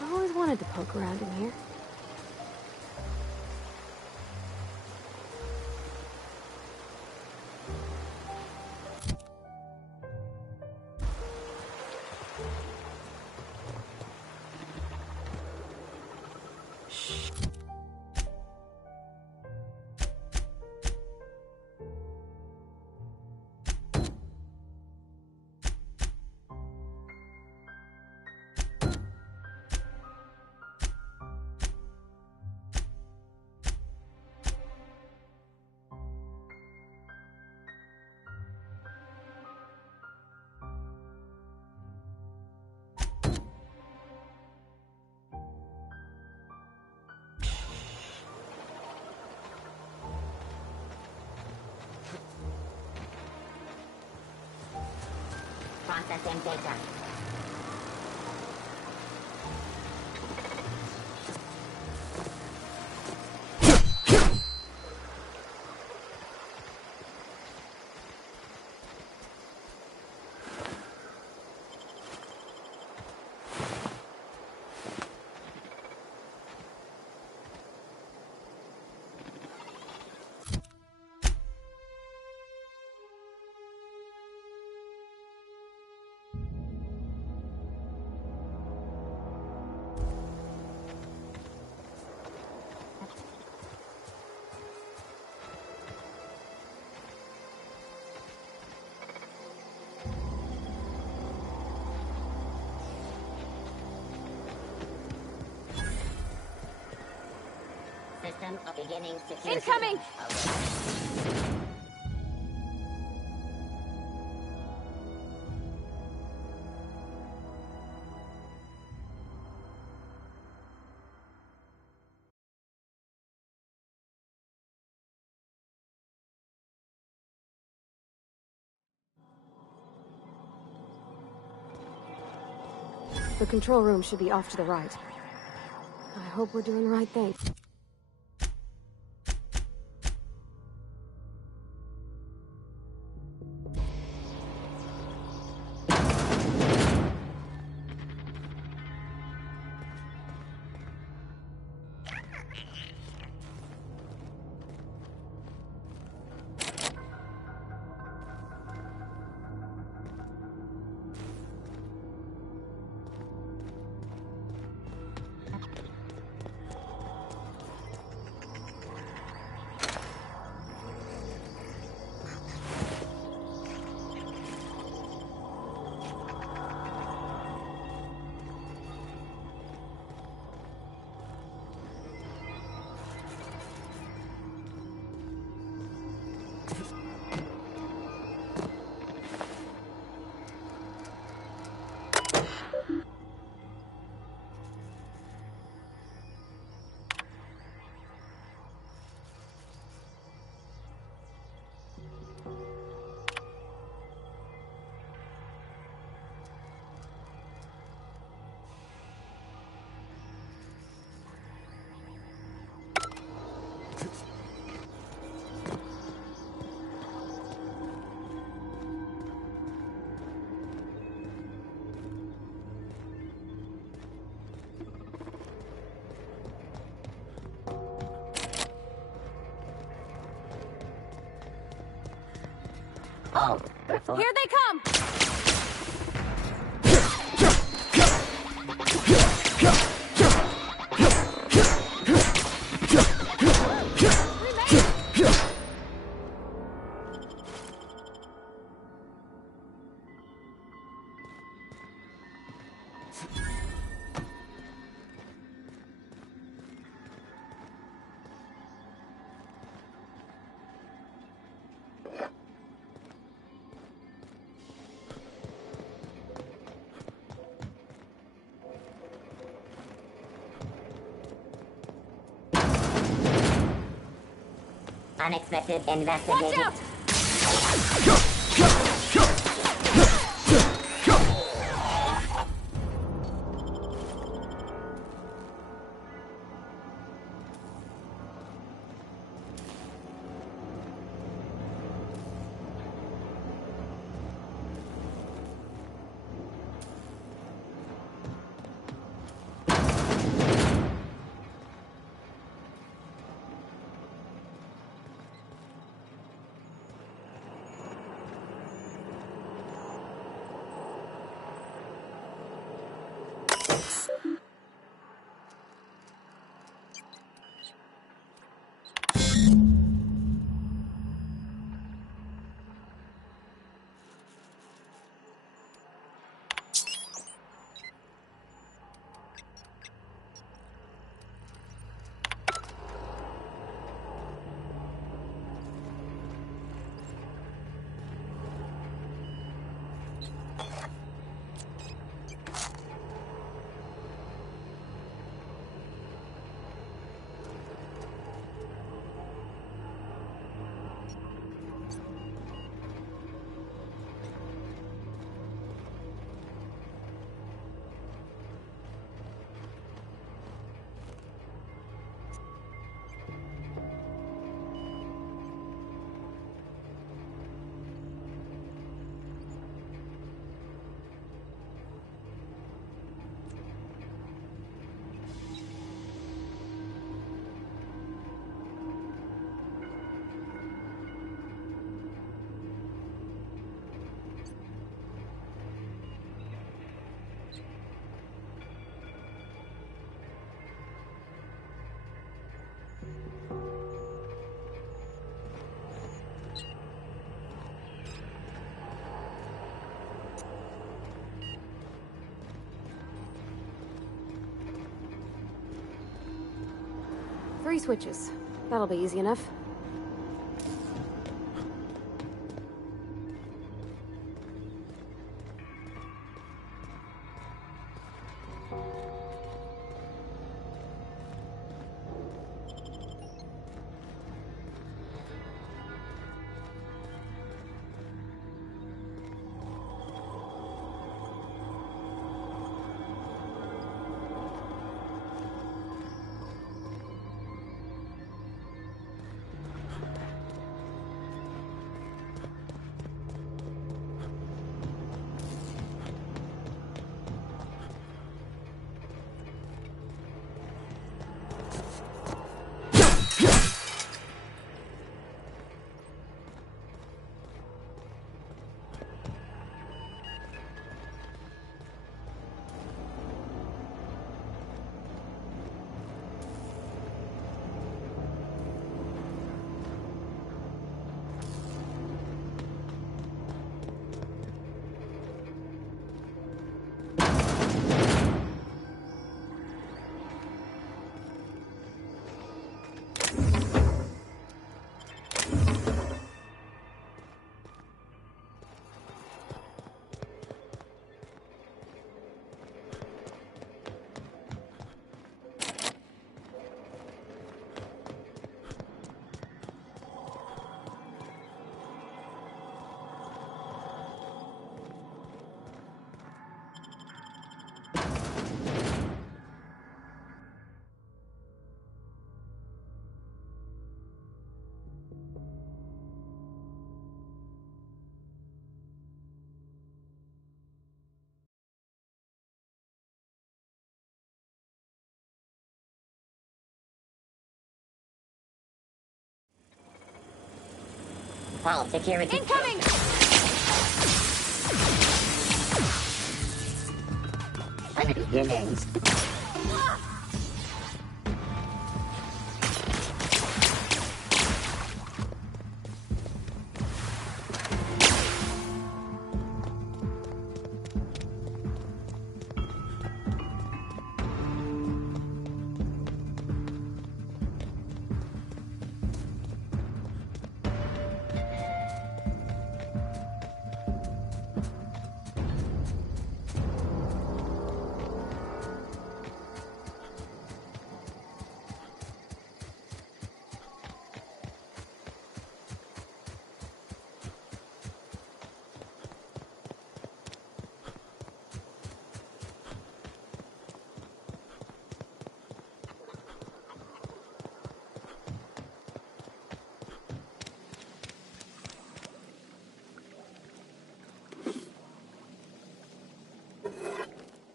I always wanted to poke around in here. Processing data. System beginning security. Incoming! The control room should be off to the right. I hope we're doing the right thing. Oh, Here they come! Unexpected investigation. Watch out! Three switches. That'll be easy enough. All security. Incoming! Beginnings.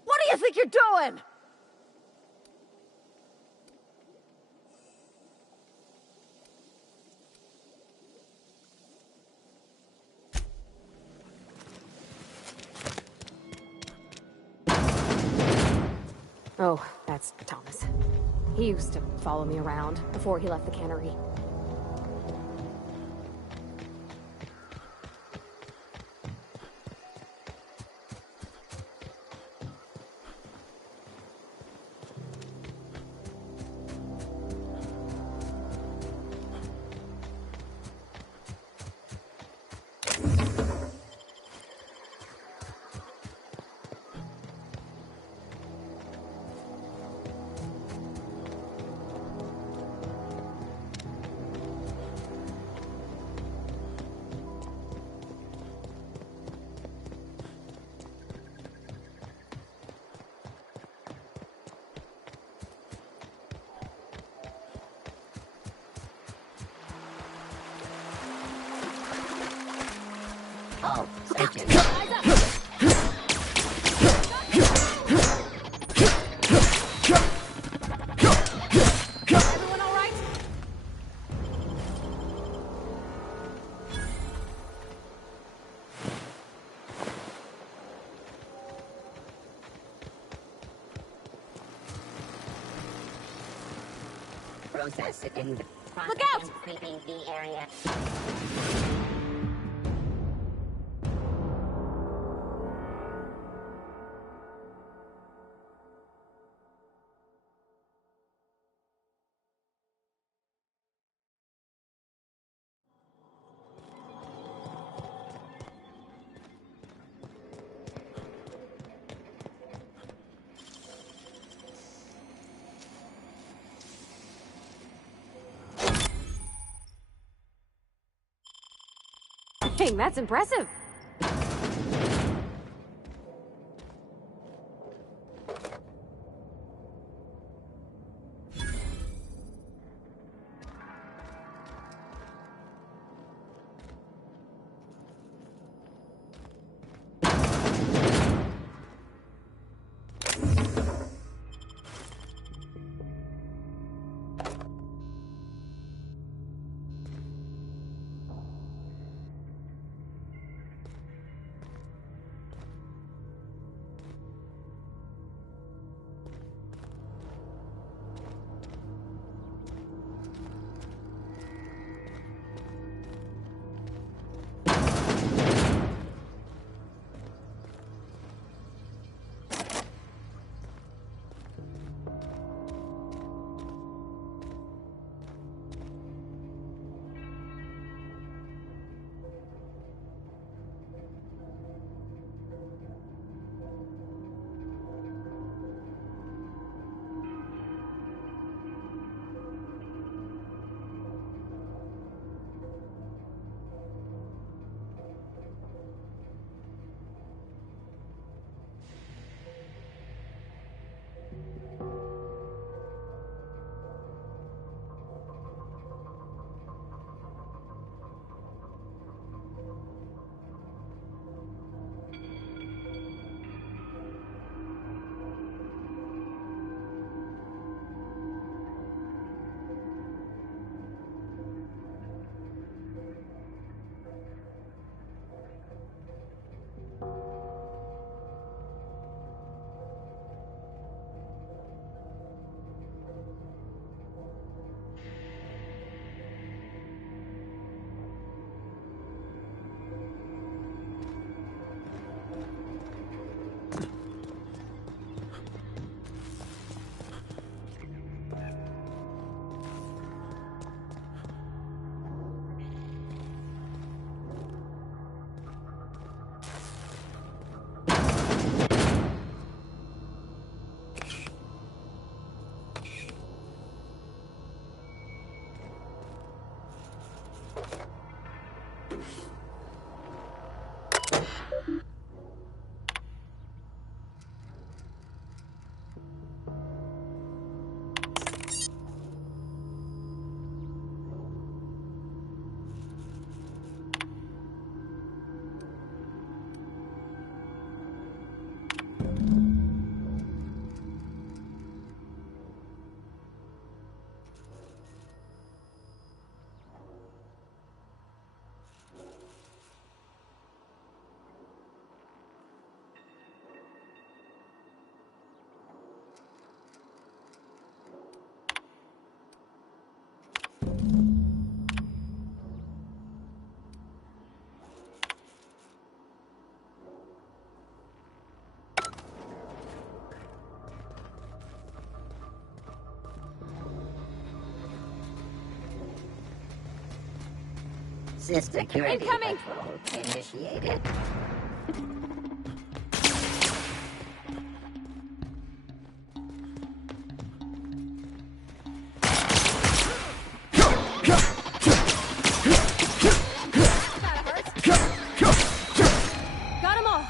What do you think you're doing? Oh, that's Thomas. He used to follow me around before he left the cannery. Oh, stitches. Everyone all right? Process in Look out! Sweeping the area. Dang, that's impressive. Security Incoming! patrol initiated. Got 'em all!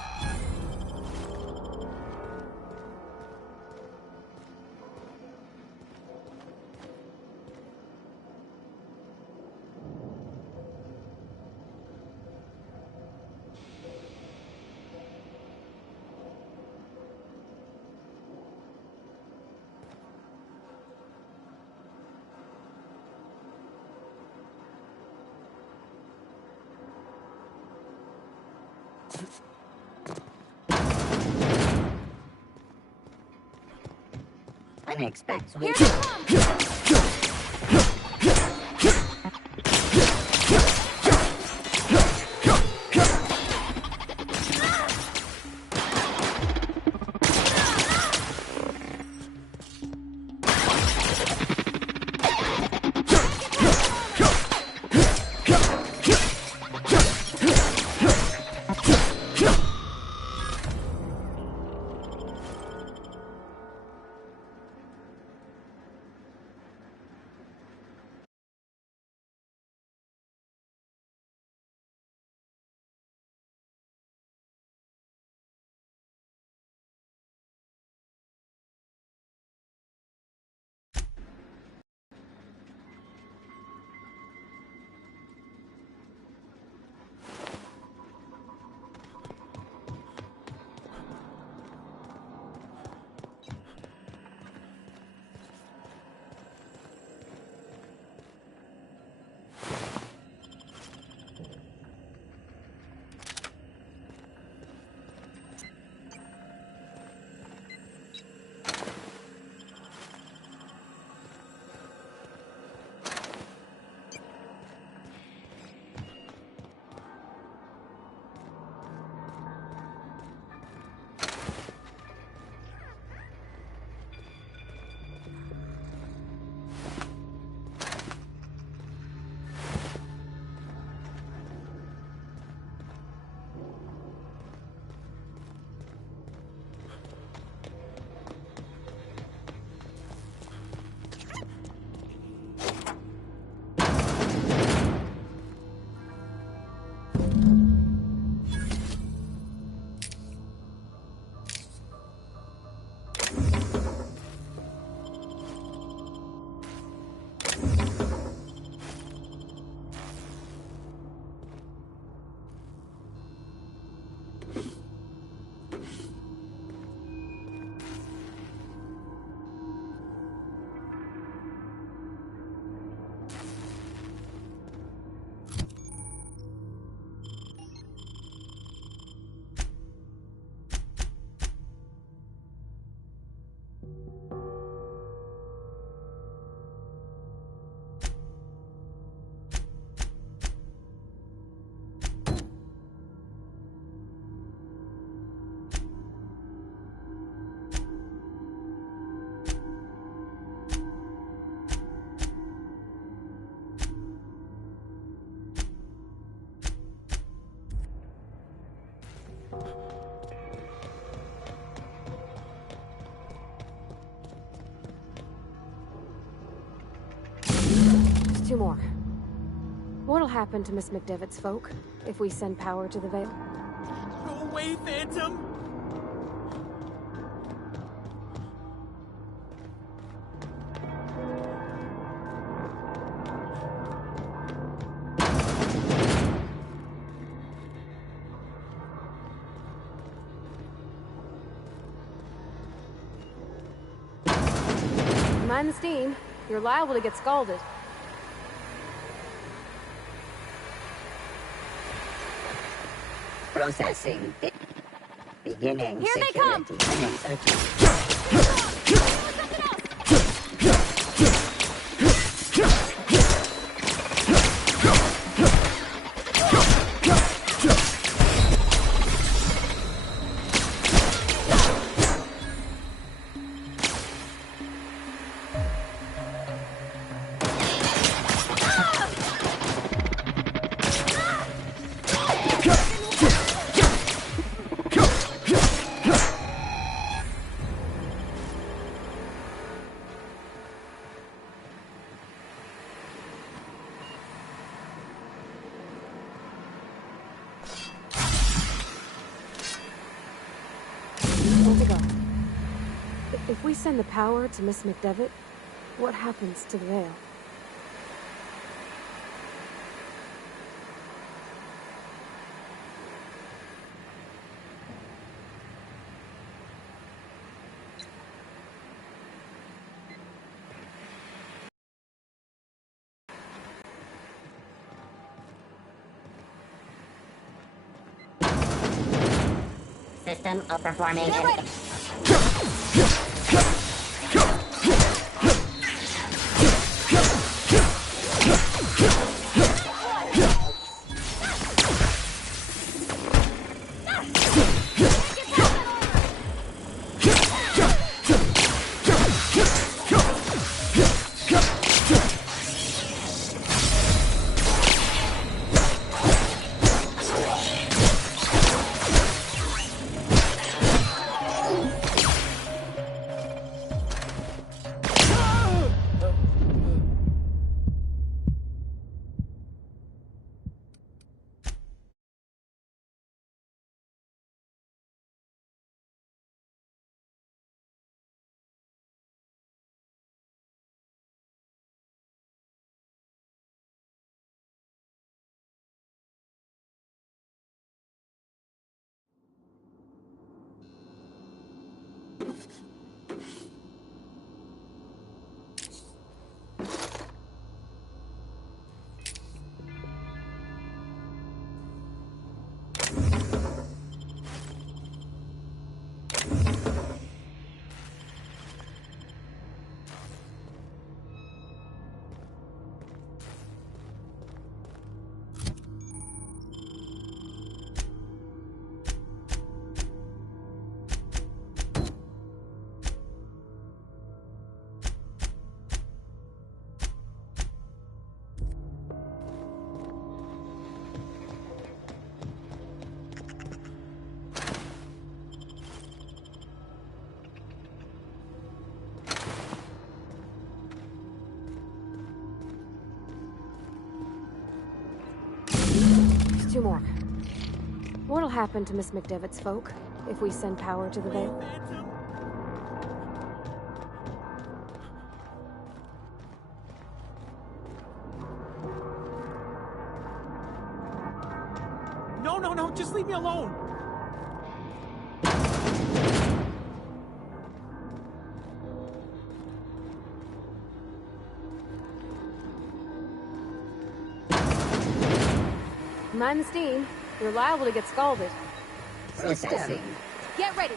Unexpected. Here they come! Just two more. What'll happen to Miss McDevitt's folk if we send power to the Vale? Go away, Phantom! Mind the steam. You're liable to get scalded. Processing. Beginning. Here they come! Where'd it go? If we send the power to Miss McDevitt, what happens to the Vale? System of performing. Two more. What'll happen to Miss McDevitt's folk if we send power to the Vale? No, just leave me alone! Mind the steam. You're liable to get scalded. Processing. Get ready!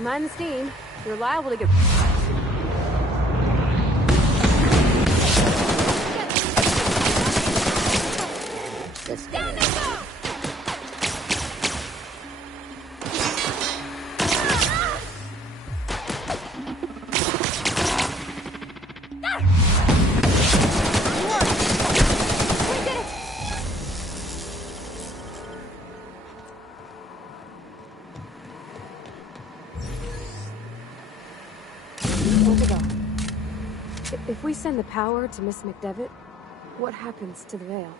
Mind the steam. You're liable to get... Down they go! If we send the power to Miss McDevitt, what happens to the veil?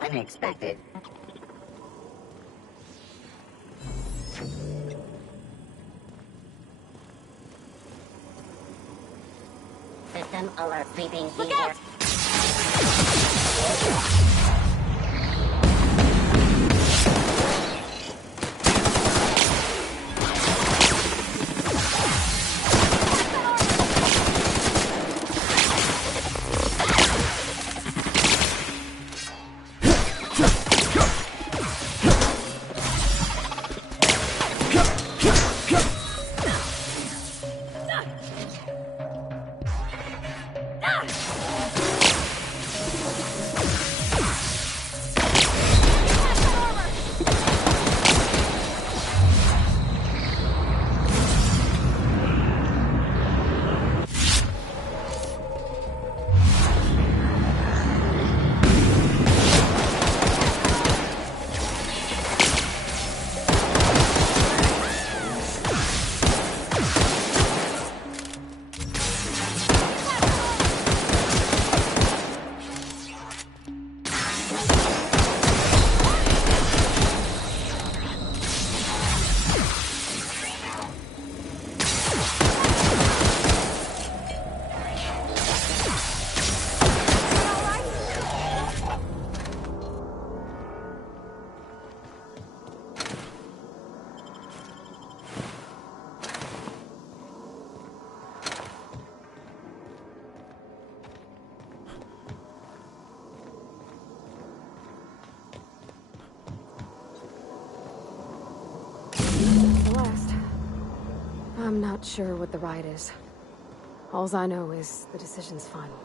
Unexpected. System alert sweeping. Look out! I'm not sure what the right is. Alls I know is the decision's final.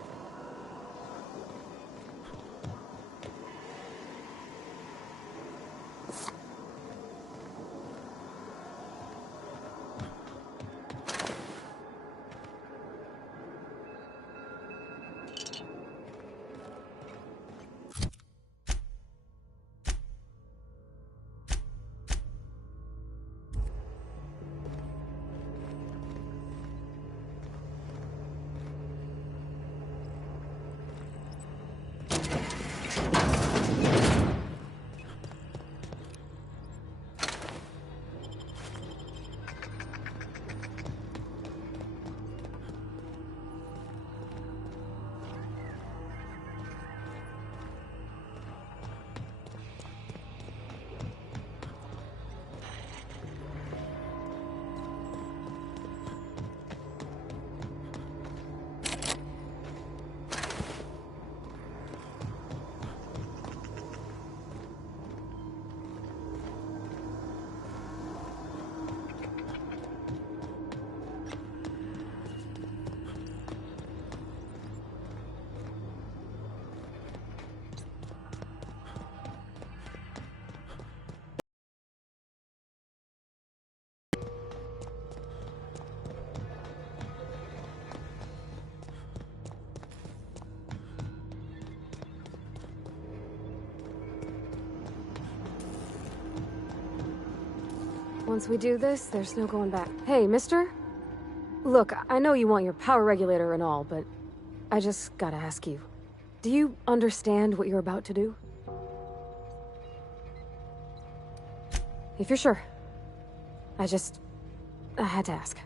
Once we do this, there's no going back. Hey, mister? Look, I know you want your power regulator and all, but I just gotta ask you. Do you understand what you're about to do? If you're sure. I had to ask.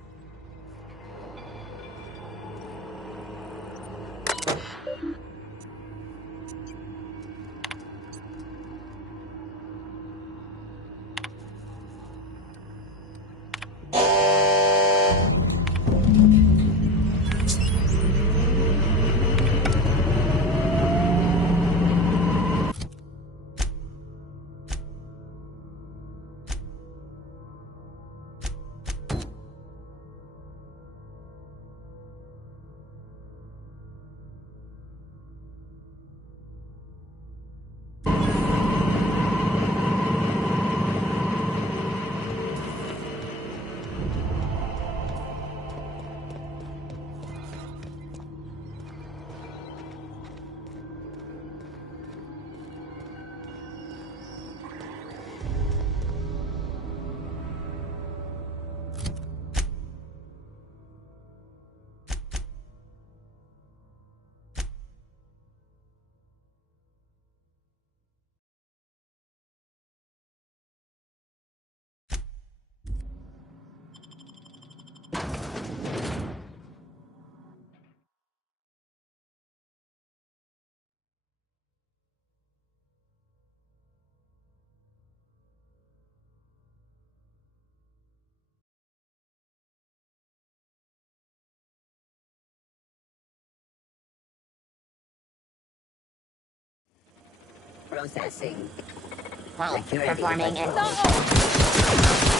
Processing. While performing an...